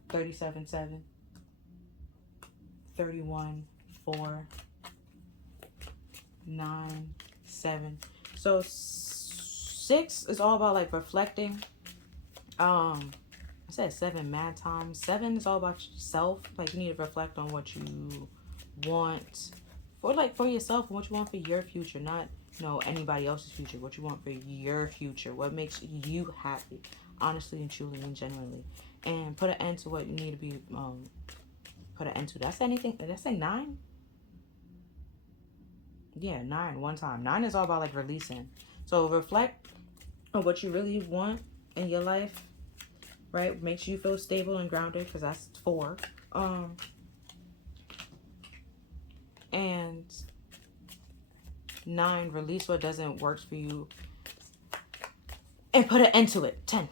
37, 7, 31, 4, 9, 7. So 6 is all about like reflecting. I said 7 mad times. 7 is all about yourself. Like you need to reflect on what you want for yourself and what you want for your future, not anybody else's future. What you want for your future, what makes you happy, honestly and truly and genuinely, and put an end to what you need to be put an end to. Did I say anything? Did I say 9? Yeah, 9 one time. 9 is all about like releasing. So reflect on what you really want in your life, right? Makes you feel stable and grounded, because that's 4. And 9, release what doesn't work for you and put an end to it. 10.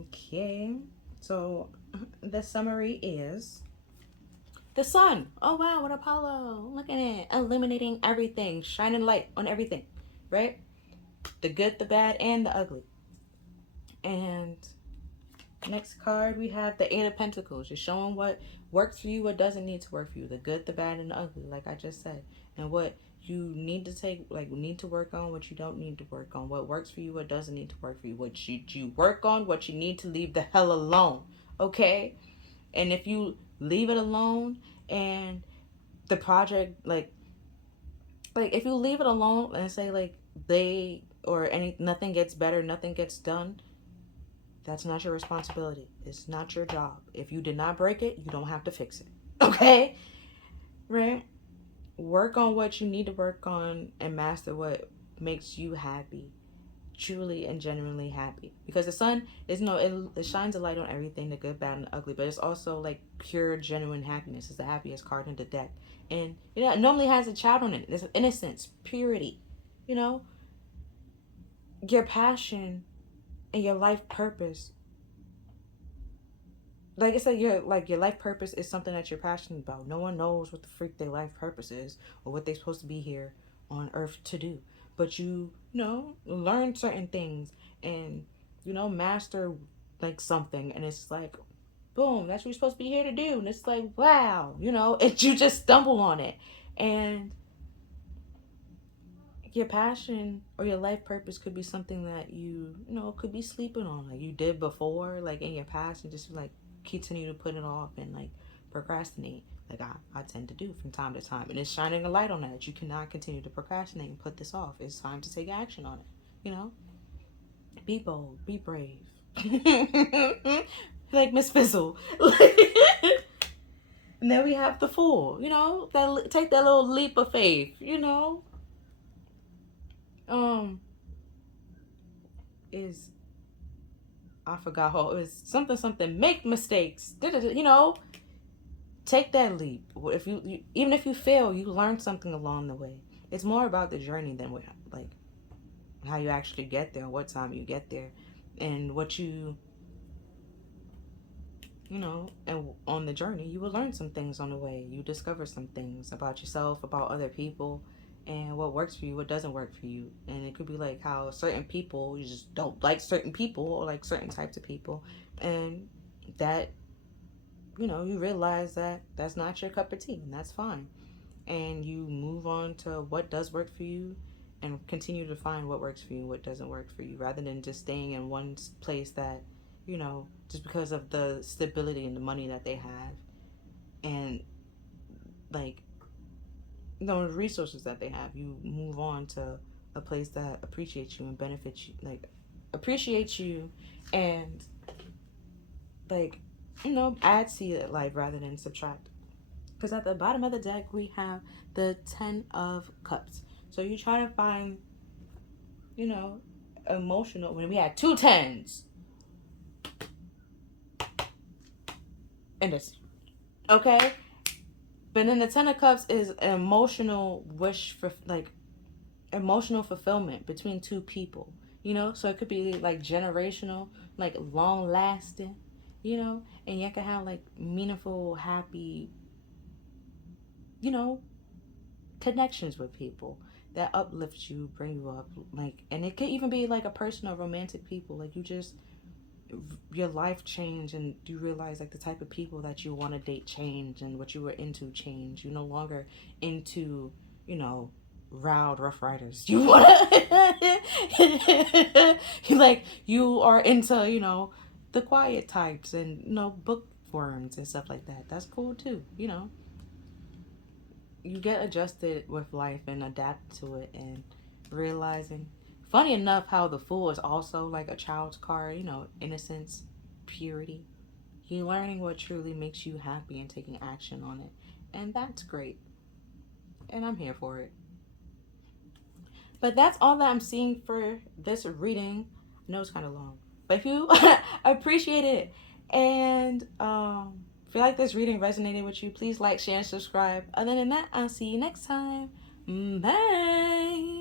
Okay, so the summary is the sun. Oh wow, what Apollo. Look at it. Illuminating everything, shining light on everything, right? The good, the bad, and the ugly. And next card, we have the 8 of Pentacles. Just showing what works for you, what doesn't need to work for you. The good, the bad, and the ugly, like I just said. And what you need to need to work on, what you don't need to work on. What works for you, what doesn't need to work for you. What you work on, what you need to leave the hell alone. Okay? And if you leave it alone and the project, like if you leave it alone and say nothing gets better, nothing gets done, that's not your responsibility. It's not your job. If you did not break it, you don't have to fix it. Okay? Right? Work on what you need to work on and master what makes you happy. Truly and genuinely happy. Because the sun is it shines a light on everything, the good, bad, and the ugly. But it's also like pure, genuine happiness. It's the happiest card in the deck. And it normally has a child on it. There's innocence, purity. Your passion and your life purpose like I said, your life purpose is something that you're passionate about. No one knows what the freak their life purpose is or what they're supposed to be here on earth to do. But learn certain things and master like something, and it's like boom, that's what you're supposed to be here to do. And it's like wow, and you just stumble on it. And your passion or your life purpose could be something that could be sleeping on, like you did before, like in your past, and just like continue to put it off and like procrastinate, like I tend to do from time to time. And it's shining a light on that you cannot continue to procrastinate and put this off. It's time to take action on it. Be bold, be brave. Like Miss Fizzle. And then we have the fool, take that little leap of faith, is I forgot how it was, something make mistakes, take that leap. If you even if you fail, you learn something along the way. It's more about the journey than what, like how you actually get there, what time you get there, and what and on the journey you will learn some things on the way. You discover some things about yourself, about other people, and what works for you, what doesn't work for you. And it could be like how certain people, you just don't like certain people or like certain types of people, and that you realize that that's not your cup of tea, and that's fine. And you move on to what does work for you and continue to find what works for you, what doesn't work for you, rather than just staying in one place that just because of the stability and the money that they have, and like the resources that they have. You move on to a place that appreciates you and benefits you, like appreciates you, and like add to your life rather than subtract. Because at the bottom of the deck we have the 10 of Cups. So you try to find emotional, when we had 2 10s in this, okay. But then the 10 of Cups is an emotional wish for like emotional fulfillment between two people, so it could be like generational, like long lasting, and you can have like meaningful, happy, connections with people that uplift you, bring you up, like, and it could even be like a personal romantic people, like your life change and you realize like the type of people that you want to date change, and what you were into change. You're no longer into loud rough riders. You want to like you are into the quiet types and bookworms and stuff like that. That's cool too. You get adjusted with life and adapt to it, and realizing, funny enough, how the Fool is also like a child's card, innocence, purity. You learning what truly makes you happy and taking action on it, and that's great, and I'm here for it. But that's all that I'm seeing for this reading. I know it's kind of long, but if you appreciate it, and if you like this reading resonated with you, please like, share, and subscribe. Other than that, I'll see you next time. Bye.